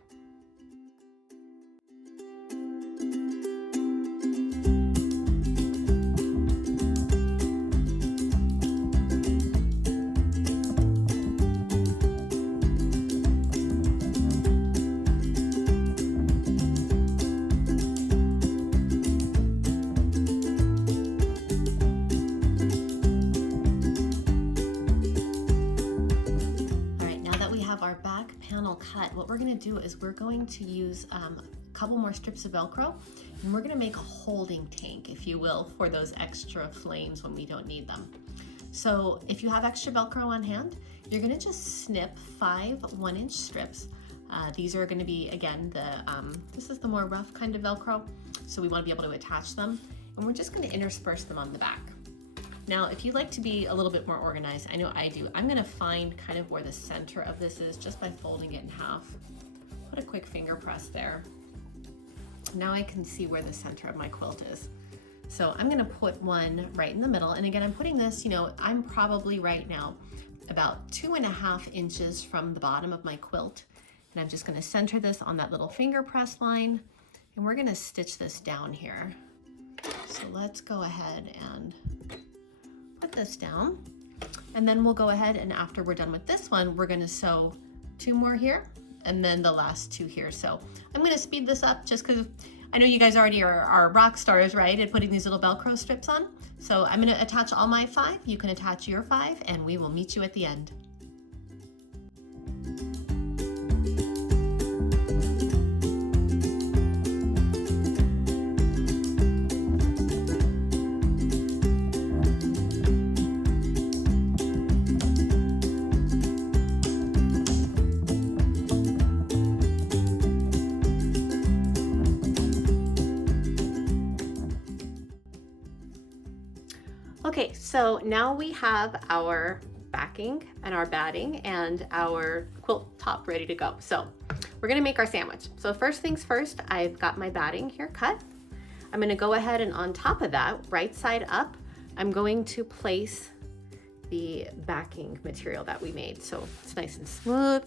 Cut, what we're going to do is we're going to use a couple more strips of Velcro, and we're going to make a holding tank, if you will, for those extra flames when we don't need them. So if you have extra Velcro on hand, you're going to just snip 5 1-inch strips. These are going to be, again, this is the more rough kind of Velcro, so we want to be able to attach them, and we're just going to intersperse them on the back. Now, if you like to be a little bit more organized, I know I do, I'm gonna find kind of where the center of this is just by folding it in half. Put a quick finger press there. Now I can see where the center of my quilt is. So I'm gonna put one right in the middle. And again, I'm putting this, you know, I'm probably right now about 2.5 inches from the bottom of my quilt. And I'm just gonna center this on that little finger press line. And we're gonna stitch this down here. So let's go ahead and put this down, and then we'll go ahead, and after we're done with this one, we're going to sew 2 more here and then the last 2 here. So I'm going to speed this up just because I know you guys already are rock stars, right, at putting these little Velcro strips on. So I'm going to attach all my 5. You can attach your 5, and we will meet you at the end. Okay, so now we have our backing and our batting and our quilt top ready to go. So we're gonna make our sandwich. So first things first, I've got my batting here cut. I'm gonna go ahead and on top of that, right side up, I'm going to place the backing material that we made. So it's nice and smooth.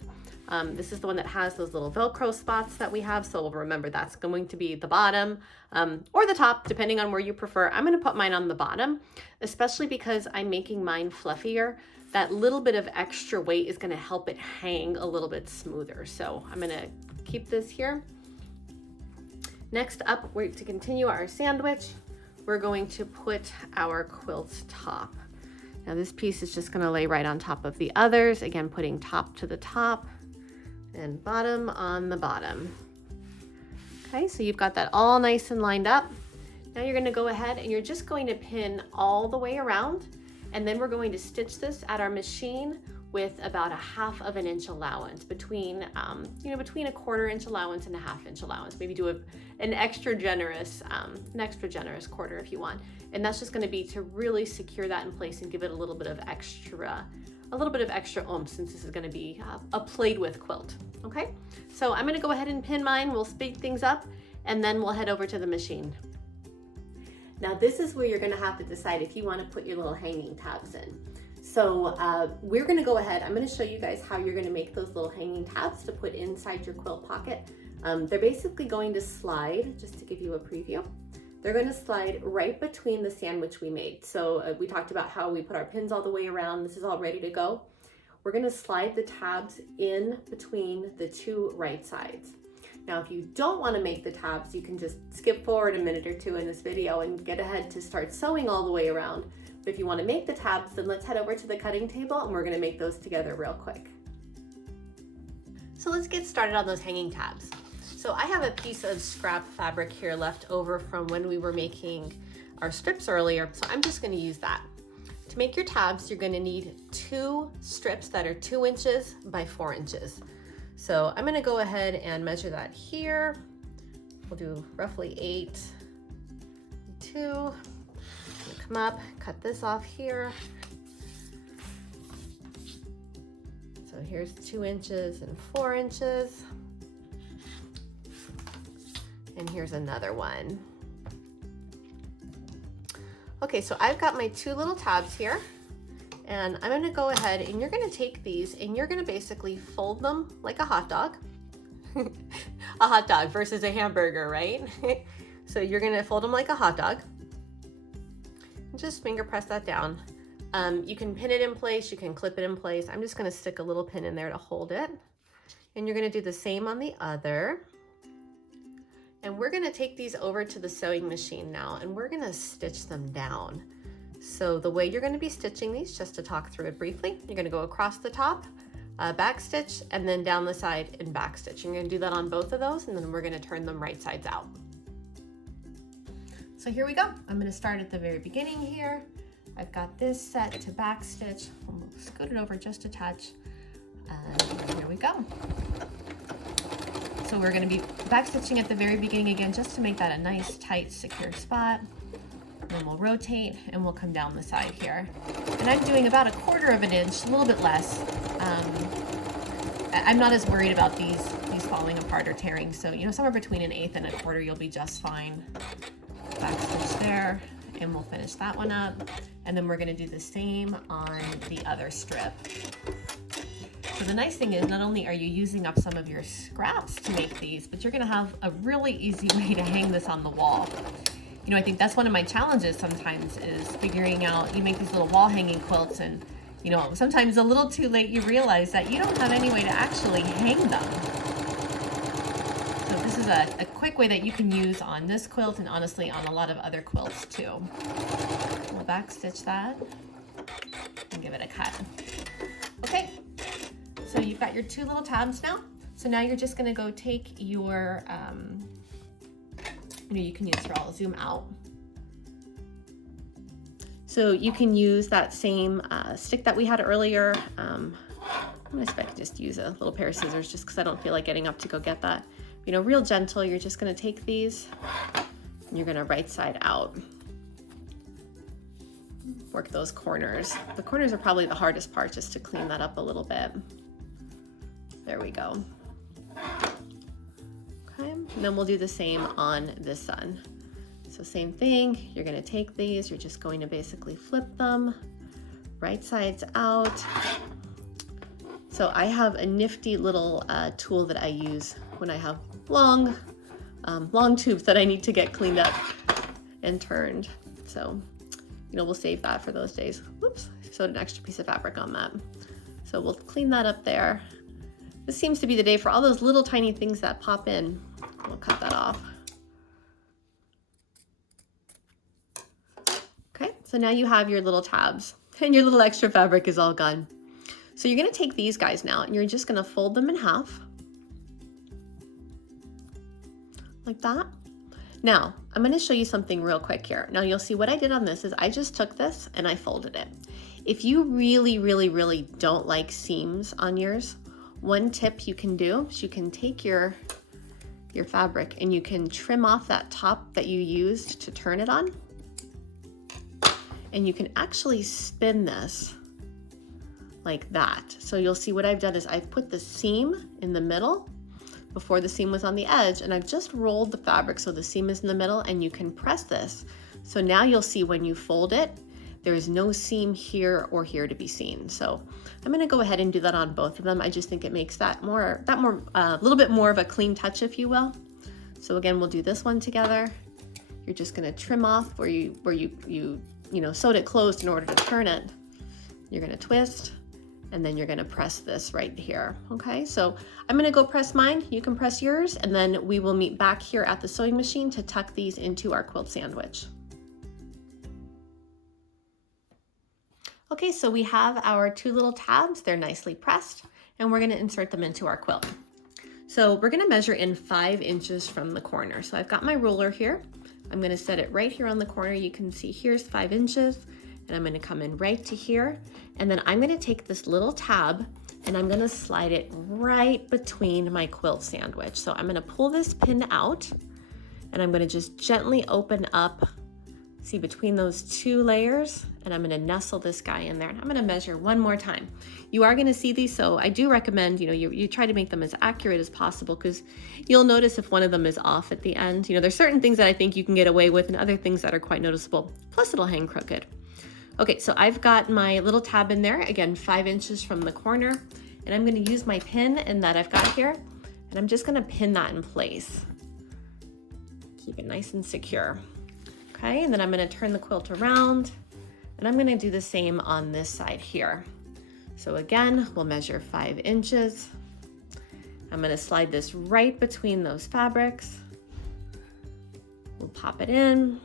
This is the one that has those little Velcro spots that we have. So remember, that's going to be the bottom or the top, depending on where you prefer. I'm gonna put mine on the bottom, especially because I'm making mine fluffier. That little bit of extra weight is gonna help it hang a little bit smoother. So I'm gonna keep this here. Next up, to continue our sandwich, we're going to put our quilt top. Now this piece is just gonna lay right on top of the others. Again, putting top to the top and bottom on the bottom. Okay, so you've got that all nice and lined up. Now you're gonna go ahead and you're just going to pin all the way around, and then we're going to stitch this at our machine with about a 1/2 inch allowance, between between a 1/4 inch allowance and a 1/2 inch allowance. Maybe do an extra generous quarter if you want. And that's just gonna be to really secure that in place and give it a little bit of extra oomph, since this is gonna be a played with quilt, okay? So I'm gonna go ahead and pin mine, we'll speed things up, and then we'll head over to the machine. Now this is where you're gonna have to decide if you wanna put your little hanging tabs in. So we're gonna go ahead, I'm gonna show you guys how you're gonna make those little hanging tabs to put inside your quilt pocket. They're basically going to slide, just to give you a preview. They're going to slide right between the sandwich we made. So we talked about how we put our pins all the way around. This is all ready to go. We're going to slide the tabs in between the two right sides. Now, if you don't want to make the tabs, you can just skip forward a minute or two in this video and get ahead to start sewing all the way around. But if you want to make the tabs, then let's head over to the cutting table and we're going to make those together real quick. So let's get started on those hanging tabs. So I have a piece of scrap fabric here left over from when we were making our strips earlier, so I'm just gonna use that. To make your tabs, you're gonna need 2 strips that are 2 inches by 4 inches. So I'm gonna go ahead and measure that here. We'll do roughly 8, 2. Come up, cut this off here. So here's 2 inches and 4 inches. And here's another one. Okay, so I've got my 2 little tabs here, and I'm gonna go ahead and you're gonna take these and you're gonna basically fold them like a hot dog. A hot dog versus a hamburger, right? So you're gonna fold them like a hot dog. Just finger press that down. You can pin it in place, you can clip it in place. I'm just gonna stick a little pin in there to hold it. And you're gonna do the same on the other. And we're gonna take these over to the sewing machine now, and we're gonna stitch them down. So the way you're gonna be stitching these, just to talk through it briefly, you're gonna go across the top, back stitch, and then down the side and back stitch. You're gonna do that on both of those, and then we're gonna turn them right sides out. So here we go. I'm gonna start at the very beginning here. I've got this set to back stitch. We'll scoot it over just a touch, and here we go. So we're going to be back stitching at the very beginning again, just to make that a nice, tight, secure spot. And then we'll rotate and we'll come down the side here. And I'm doing about a 1/4 inch, a little bit less. I'm not as worried about these falling apart or tearing. So, somewhere between 1/8 and 1/4, you'll be just fine. Back stitch there, and we'll finish that one up. And then we're going to do the same on the other strip. So the nice thing is, not only are you using up some of your scraps to make these, but you're gonna have a really easy way to hang this on the wall. I think that's one of my challenges sometimes, is figuring out, you make these little wall hanging quilts and, sometimes a little too late you realize that you don't have any way to actually hang them. So this is a quick way that you can use on this quilt, and honestly on a lot of other quilts too. We'll back stitch that and give it a cut. Okay. So you've got your 2 little tabs now. So now you're just gonna go take your, you can use here, I'll zoom out. So you can use that same stick that we had earlier. I'm gonna see if I can just use a little pair of scissors, just because I don't feel like getting up to go get that. Real gentle, you're just gonna take these and you're gonna right side out. work those corners. The corners are probably the hardest part, just to clean that up a little bit. There we go. Okay, and then we'll do the same on this one. So same thing, you're gonna take these, you're just going to basically flip them, right sides out. So I have a nifty little tool that I use when I have long tubes that I need to get cleaned up and turned. So, you know, we'll save that for those days. Whoops, I sewed an extra piece of fabric on that. So we'll clean that up there. This seems to be the day for all those little tiny things that pop in. We'll cut that off. Okay, so now you have your little tabs and your little extra fabric is all gone. So you're gonna take these guys now and you're just gonna fold them in half. Like that. Now, I'm gonna show you something real quick here. Now you'll see what I did on this is I just took this and I folded it. If you really don't like seams on yours, one tip you can do is you can take your fabric and you can trim off that top that you used to turn it on. And you can actually spin this like that. So you'll see what I've done is I've put the seam in the middle before the seam was on the edge, and I've just rolled the fabric so the seam is in the middle, and you can press this. So now you'll see when you fold it, there is no seam here or here to be seen. So I'm gonna go ahead and do that on both of them. I just think it makes that a little bit more of a clean touch, if you will. So again, we'll do this one together. You're just gonna trim off where you sewed it closed in order to turn it. You're gonna twist, and then you're gonna press this right here, okay? So I'm gonna go press mine, you can press yours, and then we will meet back here at the sewing machine to tuck these into our quilt sandwich. Okay, so we have our two little tabs, they're nicely pressed, and we're gonna insert them into our quilt. So we're gonna measure in 5 inches from the corner. So I've got my ruler here. I'm gonna set it right here on the corner. You can see here's 5 inches. And I'm gonna come in right to here. And then I'm gonna take this little tab and I'm gonna slide it right between my quilt sandwich. So I'm gonna pull this pin out and I'm gonna just gently open up, see between those 2 layers, and I'm gonna nestle this guy in there. And I'm gonna measure one more time. You are gonna see these, so I do recommend, you try to make them as accurate as possible, because you'll notice if one of them is off at the end. There's certain things that I think you can get away with and other things that are quite noticeable. Plus it'll hang crooked. Okay, so I've got my little tab in there, again, 5 inches from the corner, and I'm gonna use my pin and that I've got here, and I'm just gonna pin that in place. Keep it nice and secure. Okay, and then I'm gonna turn the quilt around, and I'm gonna do the same on this side here. So again, we'll measure 5 inches. I'm gonna slide this right between those fabrics. We'll pop it in.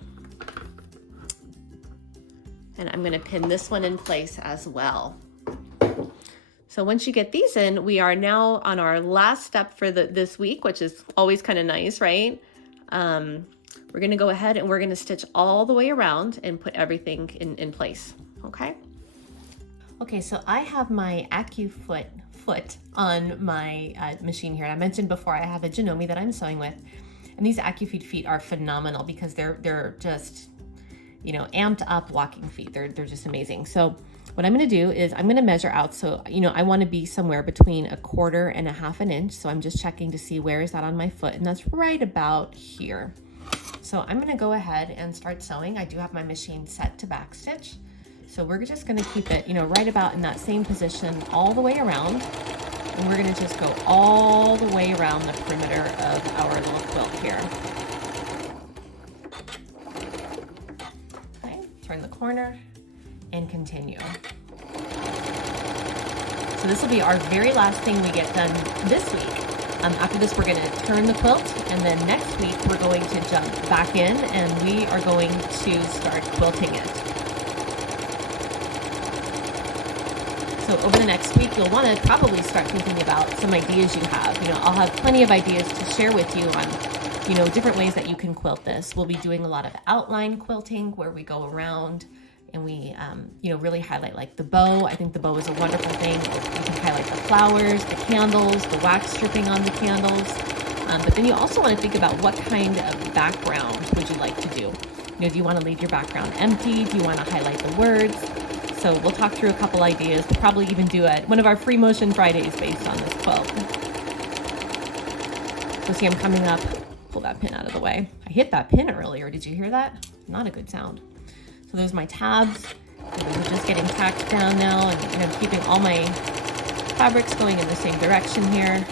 And I'm gonna pin this one in place as well. So once you get these in, we are now on our last step for this week, which is always kind of nice, right? We're gonna go ahead and we're gonna stitch all the way around and put everything in place, okay? Okay, so I have my foot on my machine here. And I mentioned before I have a Janome that I'm sewing with. And these AccuFeed feet are phenomenal because they're just, amped up walking feet. They're just amazing. So what I'm going to do is I'm going to measure out. So, I want to be somewhere between 1/4 and 1/2 inch. So I'm just checking to see where is that on my foot. And that's right about here. So I'm going to go ahead and start sewing. I do have my machine set to backstitch. So we're just going to keep it, right about in that same position all the way around. And we're going to just go all the way around the perimeter of our little quilt here. Turn the corner and continue. So this will be our very last thing we get done this week. After this, we're going to turn the quilt, and then next week we're going to jump back in and we are going to start quilting it. So over the next week, you'll want to probably start thinking about some ideas you have. I'll have plenty of ideas to share with you on different ways that you can quilt this. We'll be doing a lot of outline quilting where we go around and we, really highlight like the bow. I think the bow is a wonderful thing. You can highlight the flowers, the candles, the wax stripping on the candles. But then you also want to think about what kind of background would you like to do. do you want to leave your background empty? Do you want to highlight the words? So we'll talk through a couple ideas. We'll probably even do one of our free motion Fridays based on this quilt. So see, I'm coming up. Pull that pin out of the way. I hit that pin earlier. Did you hear that? Not a good sound. So there's my tabs. Those are just getting tacked down now, and I'm keeping all my fabrics going in the same direction here.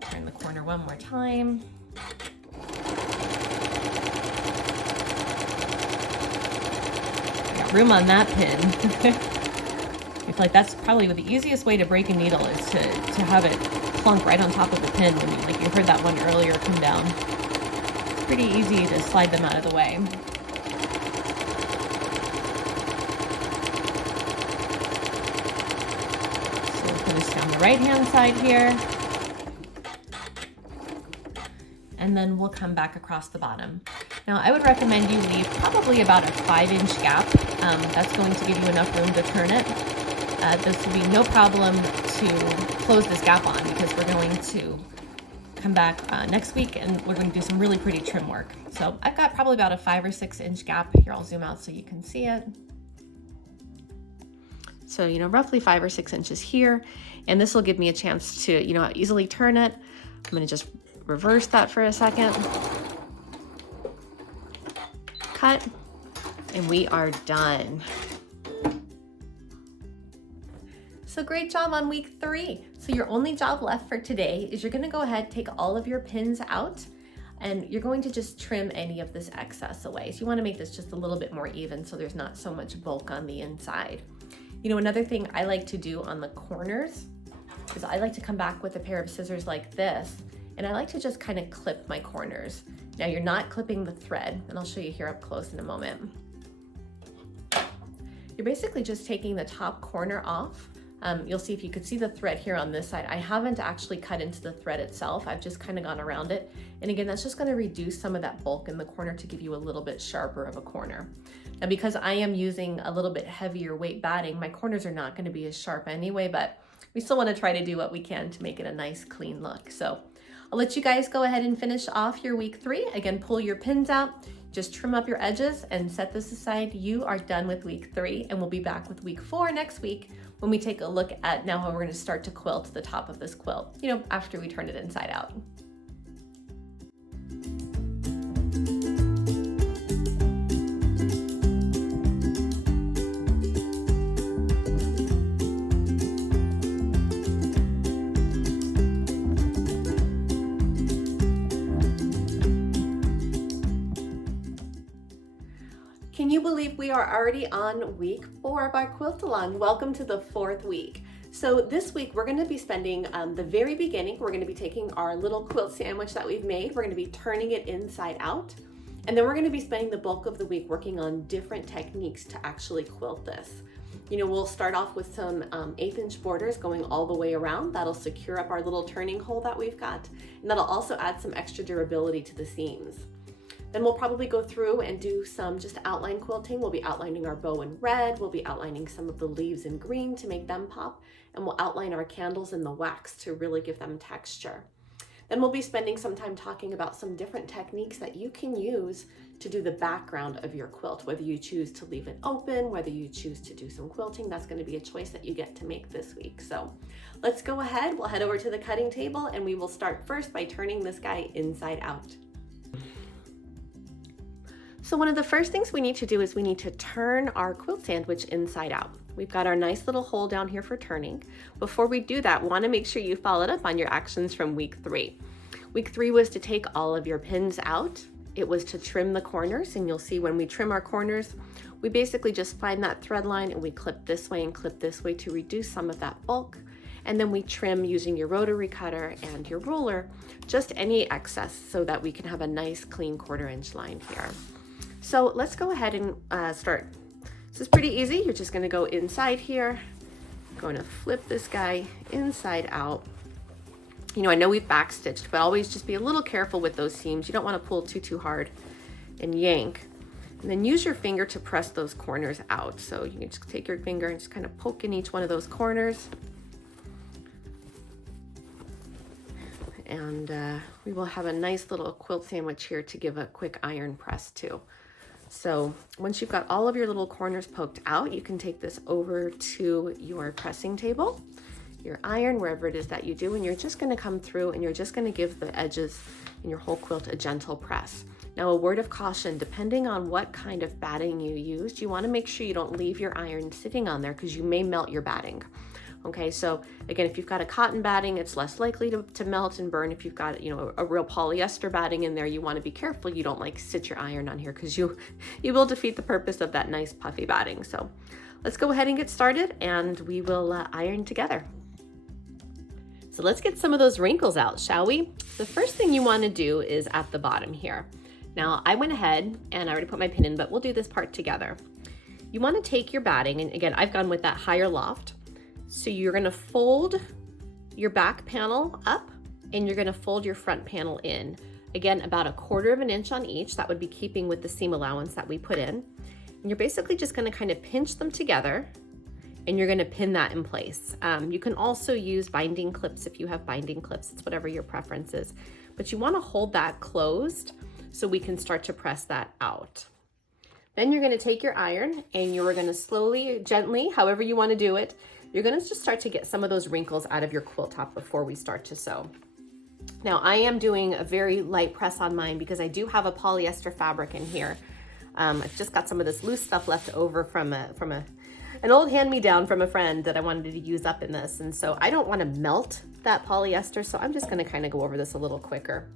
Turn the corner one more time. Room on that pin. I feel like that's probably the easiest way to break a needle is to have it plunk right on top of the pin when you heard that one earlier come down. It's pretty easy to slide them out of the way. So we'll finish down the right hand side here. And then we'll come back across the bottom. Now I would recommend you leave probably about a 5-inch gap. That's going to give you enough room to turn it. This will be no problem to close this gap on because we're going to come back next week and we're going to do some really pretty trim work. So I've got probably about a 5 or 6 inch gap. Here, I'll zoom out so you can see it. So, roughly 5 or 6 inches here. And this will give me a chance to, easily turn it. I'm going to just reverse that for a second. Cut. And we are done. So great job on week 3. So your only job left for today is you're going to go ahead, take all of your pins out, and you're going to just trim any of this excess away. So you want to make this just a little bit more even so there's not so much bulk on the inside. Another thing I like to do on the corners is I like to come back with a pair of scissors like this, and I like to just kind of clip my corners. Now you're not clipping the thread, and I'll show you here up close in a moment. You're basically just taking the top corner off. You'll see if you could see the thread here on this side. I haven't actually cut into the thread itself. I've just kind of gone around it. And again, that's just going to reduce some of that bulk in the corner to give you a little bit sharper of a corner. Now, because I am using a little bit heavier weight batting, my corners are not going to be as sharp anyway, but we still want to try to do what we can to make it a nice clean look. So I'll let you guys go ahead and finish off your week 3. Again, pull your pins out. Just trim up your edges and set this aside. You are done with week 3, and we'll be back with week 4 next week when we take a look at now how we're going to start to quilt the top of this quilt, after we turn it inside out. Can you believe we are already on week 4 of our quilt along? Welcome to the 4th week. So this week we're going to be spending the very beginning. We're going to be taking our little quilt sandwich that we've made. We're going to be turning it inside out. And then we're going to be spending the bulk of the week working on different techniques to actually quilt this. We'll start off with some 1/8-inch borders going all the way around. That'll secure up our little turning hole that we've got. And that'll also add some extra durability to the seams. Then we'll probably go through and do some just outline quilting. We'll be outlining our bow in red. We'll be outlining some of the leaves in green to make them pop. And we'll outline our candles in the wax to really give them texture. Then we'll be spending some time talking about some different techniques that you can use to do the background of your quilt, whether you choose to leave it open, whether you choose to do some quilting. That's going to be a choice that you get to make this week. So let's go ahead. We'll head over to the cutting table and we will start first by turning this guy inside out. So one of the first things we need to do is we need to turn our quilt sandwich inside out. We've got our nice little hole down here for turning. Before we do that, want to make sure you followed up on your actions from week 3. Week 3 was to take all of your pins out. It was to trim the corners, and you'll see when we trim our corners, we basically just find that thread line and we clip this way and clip this way to reduce some of that bulk. And then we trim using your rotary cutter and your ruler, just any excess so that we can have a nice clean 1/4 inch line here. So let's go ahead and start. This is pretty easy. You're just going to go inside here. I'm going to flip this guy inside out. I know we've backstitched, but always just be a little careful with those seams. You don't want to pull too hard and yank. And then use your finger to press those corners out. So you can just take your finger and just kind of poke in each one of those corners. and we will have a nice little quilt sandwich here to give a quick iron press to. So once you've got all of your little corners poked out, you can take this over to your pressing table, your iron, wherever it is that you do, and you're just going to come through and you're just going to give the edges in your whole quilt a gentle press. Now, a word of caution, depending on what kind of batting you used, you want to make sure you don't leave your iron sitting on there because you may melt your batting. Okay, so again, if you've got a cotton batting, it's less likely to melt and burn. If you've got, you know, a real polyester batting in there, you want to be careful you don't like sit your iron on here because you will defeat the purpose of that nice puffy batting. So let's go ahead and get started and we will iron together. So let's get some of those wrinkles out, shall we? The first thing you want to do is at the bottom here. Now I went ahead and I already put my pin in, but we'll do this part together. You want to take your batting, and again, I've gone with that higher loft. So you're going to fold your back panel up and you're going to fold your front panel in. Again, about 1/4 of an inch on each. That would be keeping with the seam allowance that we put in. And you're basically just going to kind of pinch them together and you're going to pin that in place. You can also use binding clips if you have binding clips. It's whatever your preference is. But you want to hold that closed so we can start to press that out. Then you're going to take your iron and you're going to slowly, gently, however you want to do it, you're going to just start to get some of those wrinkles out of your quilt top before we start to sew. Now I am doing a very light press on mine because I do have a polyester fabric in here. I've just got some of this loose stuff left over from an old hand-me-down from a friend that I wanted to use up in this. And so I don't want to melt that polyester, so I'm just going to kind of go over this a little quicker.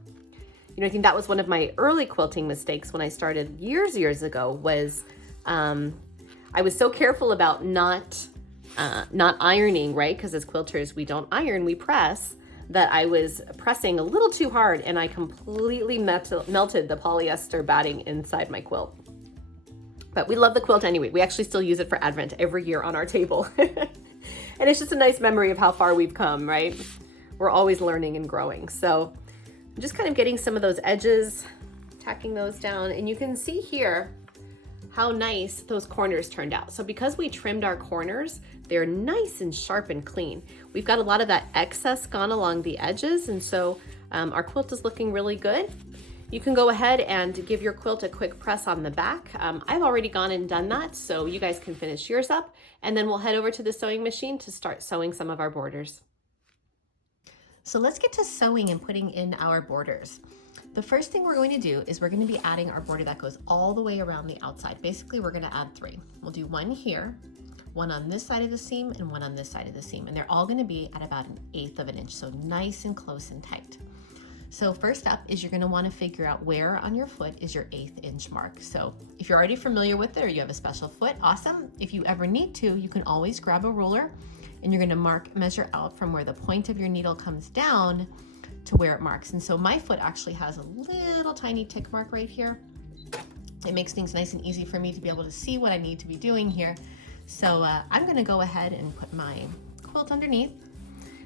You know, I think that was one of my early quilting mistakes when I started years ago was I was so careful about not ironing, right? Because as quilters, we don't iron, we press, that I was pressing a little too hard and I completely melted the polyester batting inside my quilt. But we love the quilt anyway. We actually still use it for Advent every year on our table. And it's just a nice memory of how far we've come, right? We're always learning and growing. So I'm just kind of getting some of those edges, tacking those down, and you can see here how nice those corners turned out. So because we trimmed our corners, they're nice and sharp and clean. We've got a lot of that excess gone along the edges, and so our quilt is looking really good. You can go ahead and give your quilt a quick press on the back. I've already gone and done that, so you guys can finish yours up, and then we'll head over to the sewing machine to start sewing some of our borders. So let's get to sewing and putting in our borders. The first thing we're going to do is we're going to be adding our border that goes all the way around the outside. Basically, we're going to add 3. We'll do one here, one on this side of the seam, and one on this side of the seam. And they're all going to be at about 1/8 of an inch, so nice and close and tight. So first up is you're going to want to figure out where on your foot is your 1/8 inch mark. So if you're already familiar with it or you have a special foot, awesome. If you ever need to, you can always grab a ruler and you're going to measure out from where the point of your needle comes down to where it marks. And so my foot actually has a little tiny tick mark right here. It makes things nice and easy for me to be able to see what I need to be doing here. So I'm going to go ahead and put my quilt underneath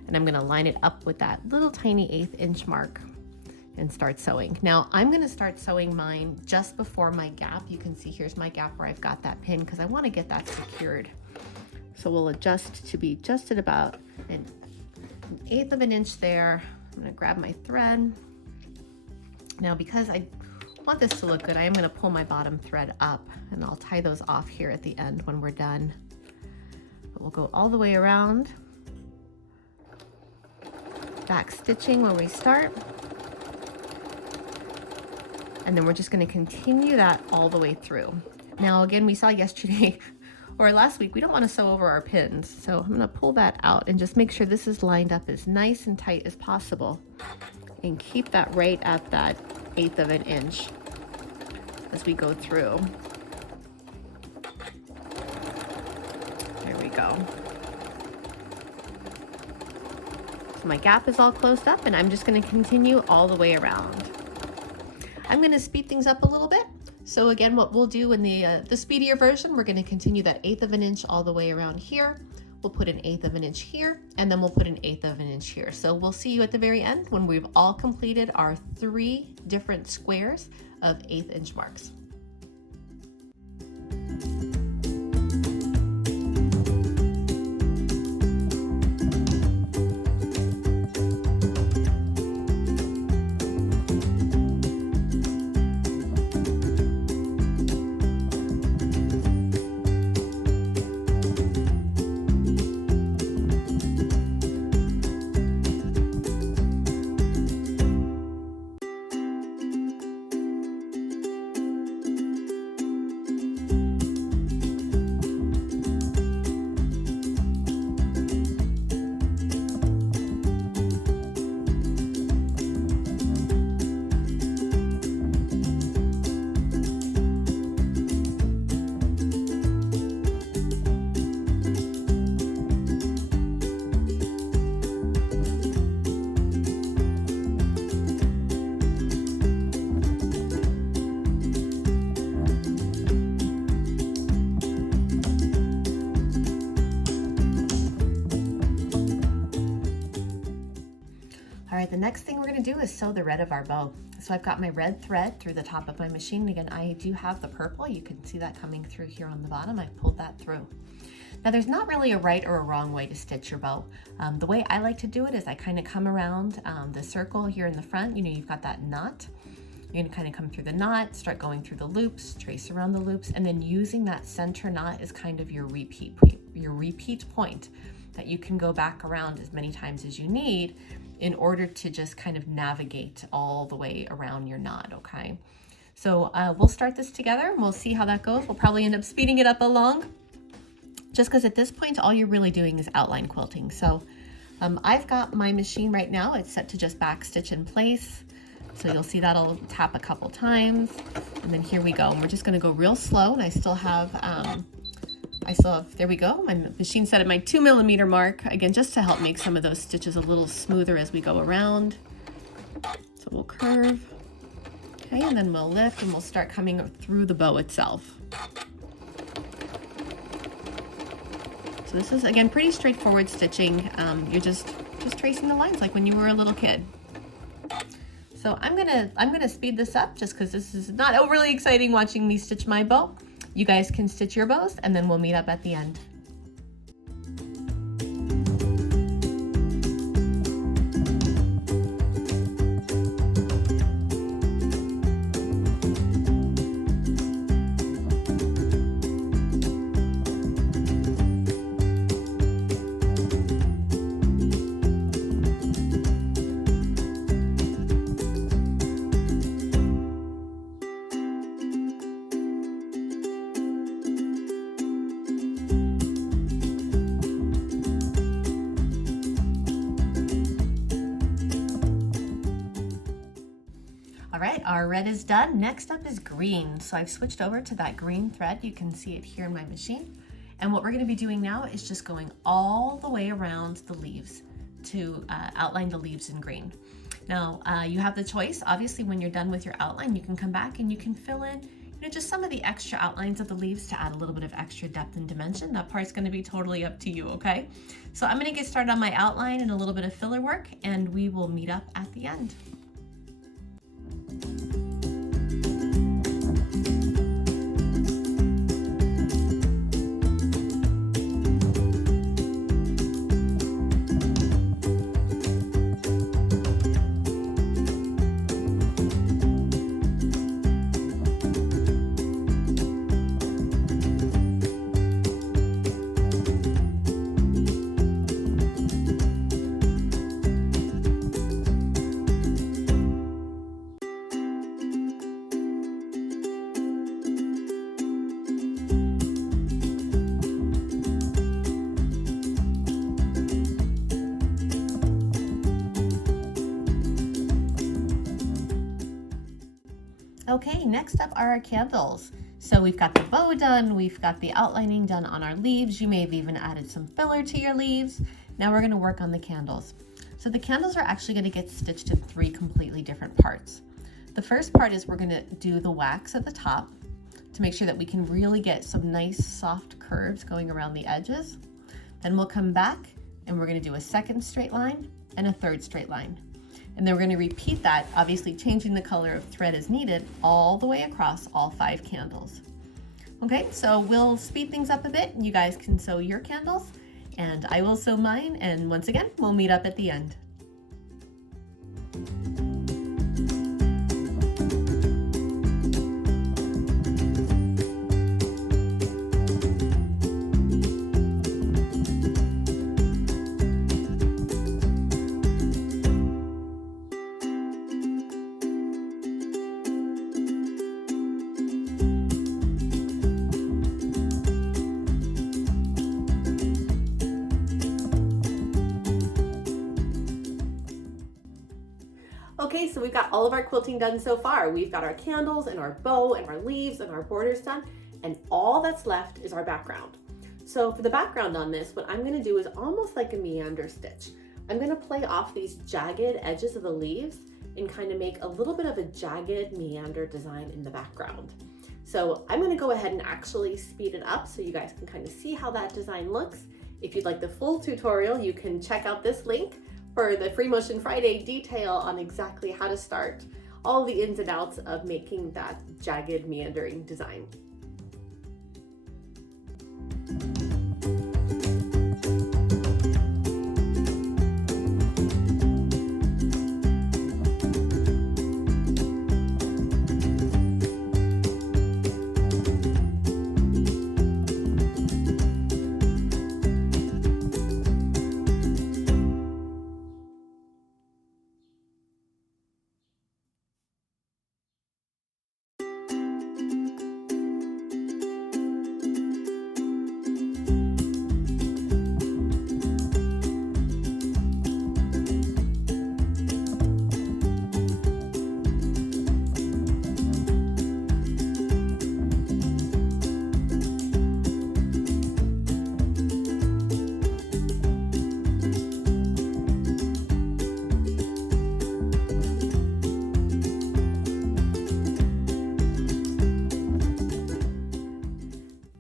and I'm going to line it up with that little tiny 1/8 inch mark and start sewing. Now I'm going to start sewing mine just before my gap. You can see here's my gap where I've got that pin because I want to get that secured. So we'll adjust to be just at about 1/8 of an inch there. I'm going to grab my thread. Now because I want this to look good, I am going to pull my bottom thread up and I'll tie those off here at the end when we're done. But we'll go all the way around, back stitching where we start. And then we're just going to continue that all the way through. Now again, we saw yesterday or last week, we don't want to sew over our pins. So I'm going to pull that out and just make sure this is lined up as nice and tight as possible and keep that right at that 1/8 of an inch as we go through. There we go. So my gap is all closed up and I'm just going to continue all the way around. I'm going to speed things up a little bit. So again, what we'll do in the speedier version, we're going to continue that 1/8 of an inch all the way around here. We'll put an 1/8 of an inch here, and then we'll put an 1/8 of an inch here. So we'll see you at the very end when we've all completed our 3 different squares of 1/8 inch marks. the next thing we're gonna do is sew the red of our bow. So I've got my red thread through the top of my machine. Again, I do have the purple. You can see that coming through here on the bottom. I pulled that through. Now there's not really a right or a wrong way to stitch your bow. The way I like to do it is I kind of come around the circle here in the front. You know, you've got that knot. You're gonna kind of come through the knot, start going through the loops, trace around the loops, and then using that center knot is kind of your repeat point that you can go back around as many times as you need in order to just kind of navigate all the way around your knot, okay? So we'll start this together and we'll see how that goes. We'll probably end up speeding it up along, just because at this point, all you're really doing is outline quilting. So I've got my machine right now. It's set to just back stitch in place. So you'll see that I'll tap a couple times, and then here we go. And we're just gonna go real slow, and I still have, there we go. My machine set at my 2mm mark, again, just to help make some of those stitches a little smoother as we go around. So we'll curve, okay, and then we'll lift, and we'll start coming through the bow itself. So this is, again, pretty straightforward stitching. You're just tracing the lines like when you were a little kid. So I'm gonna speed this up just because this is not overly exciting watching me stitch my bow. You guys can stitch your bows and then we'll meet up at the end. All right, our red is done. Next up is green. So I've switched over to that green thread. You can see it here in my machine. And what we're gonna be doing now is just going all the way around the leaves to outline the leaves in green. Now, you have the choice. Obviously, when you're done with your outline, you can come back and you can fill in just some of the extra outlines of the leaves to add a little bit of extra depth and dimension. That part's gonna be totally up to you, okay? So I'm gonna get started on my outline and a little bit of filler work, and we will meet up at the end. Okay, next up are our candles. So we've got the bow done, we've got the outlining done on our leaves. You may have even added some filler to your leaves. Now we're gonna work on the candles. So the candles are actually gonna get stitched in 3 completely different parts. The first part is we're gonna do the wax at the top to make sure that we can really get some nice soft curves going around the edges. Then we'll come back and we're gonna do a second straight line and a third straight line. And then we're gonna repeat that, obviously changing the color of thread as needed, all the way across all 5 candles. Okay, so we'll speed things up a bit. You guys can sew your candles, and I will sew mine, and once again, we'll meet up at the end. Okay, so we've got all of our quilting done so far. We've got our candles and our bow and our leaves and our borders done, and all that's left is our background. So for the background on this, what I'm gonna do is almost like a meander stitch. I'm gonna play off these jagged edges of the leaves and kind of make a little bit of a jagged meander design in the background. So I'm gonna go ahead and actually speed it up so you guys can kind of see how that design looks. If you'd like the full tutorial, you can check out this link. for the Free Motion Friday detail on exactly how to start all the ins and outs of making that jagged meandering design.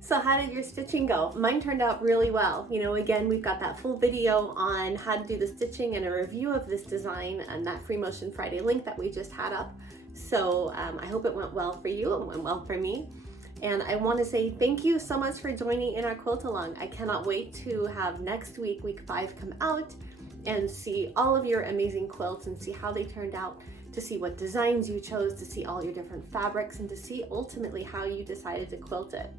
So how did your stitching go? Mine turned out really well. You know, again, we've got that full video on how to do the stitching and a review of this design and that Free Motion Friday link that we just had up. So I hope it went well for you and went well for me. And I want to say thank you so much for joining in our quilt along. I cannot wait to have next week, week 5, come out and see all of your amazing quilts and see how they turned out, to see what designs you chose, to see all your different fabrics, and to see ultimately how you decided to quilt it.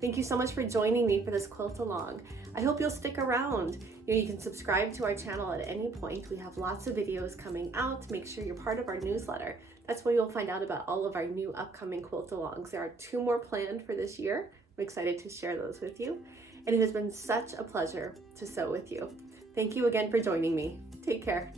Thank you so much for joining me for this quilt along. I hope you'll stick around. You can subscribe to our channel at any point. We have lots of videos coming out. Make sure you're part of our newsletter. That's where you'll find out about all of our new upcoming quilt alongs. There are 2 more planned for this year. I'm excited to share those with you. And it has been such a pleasure to sew with you. Thank you again for joining me. Take care.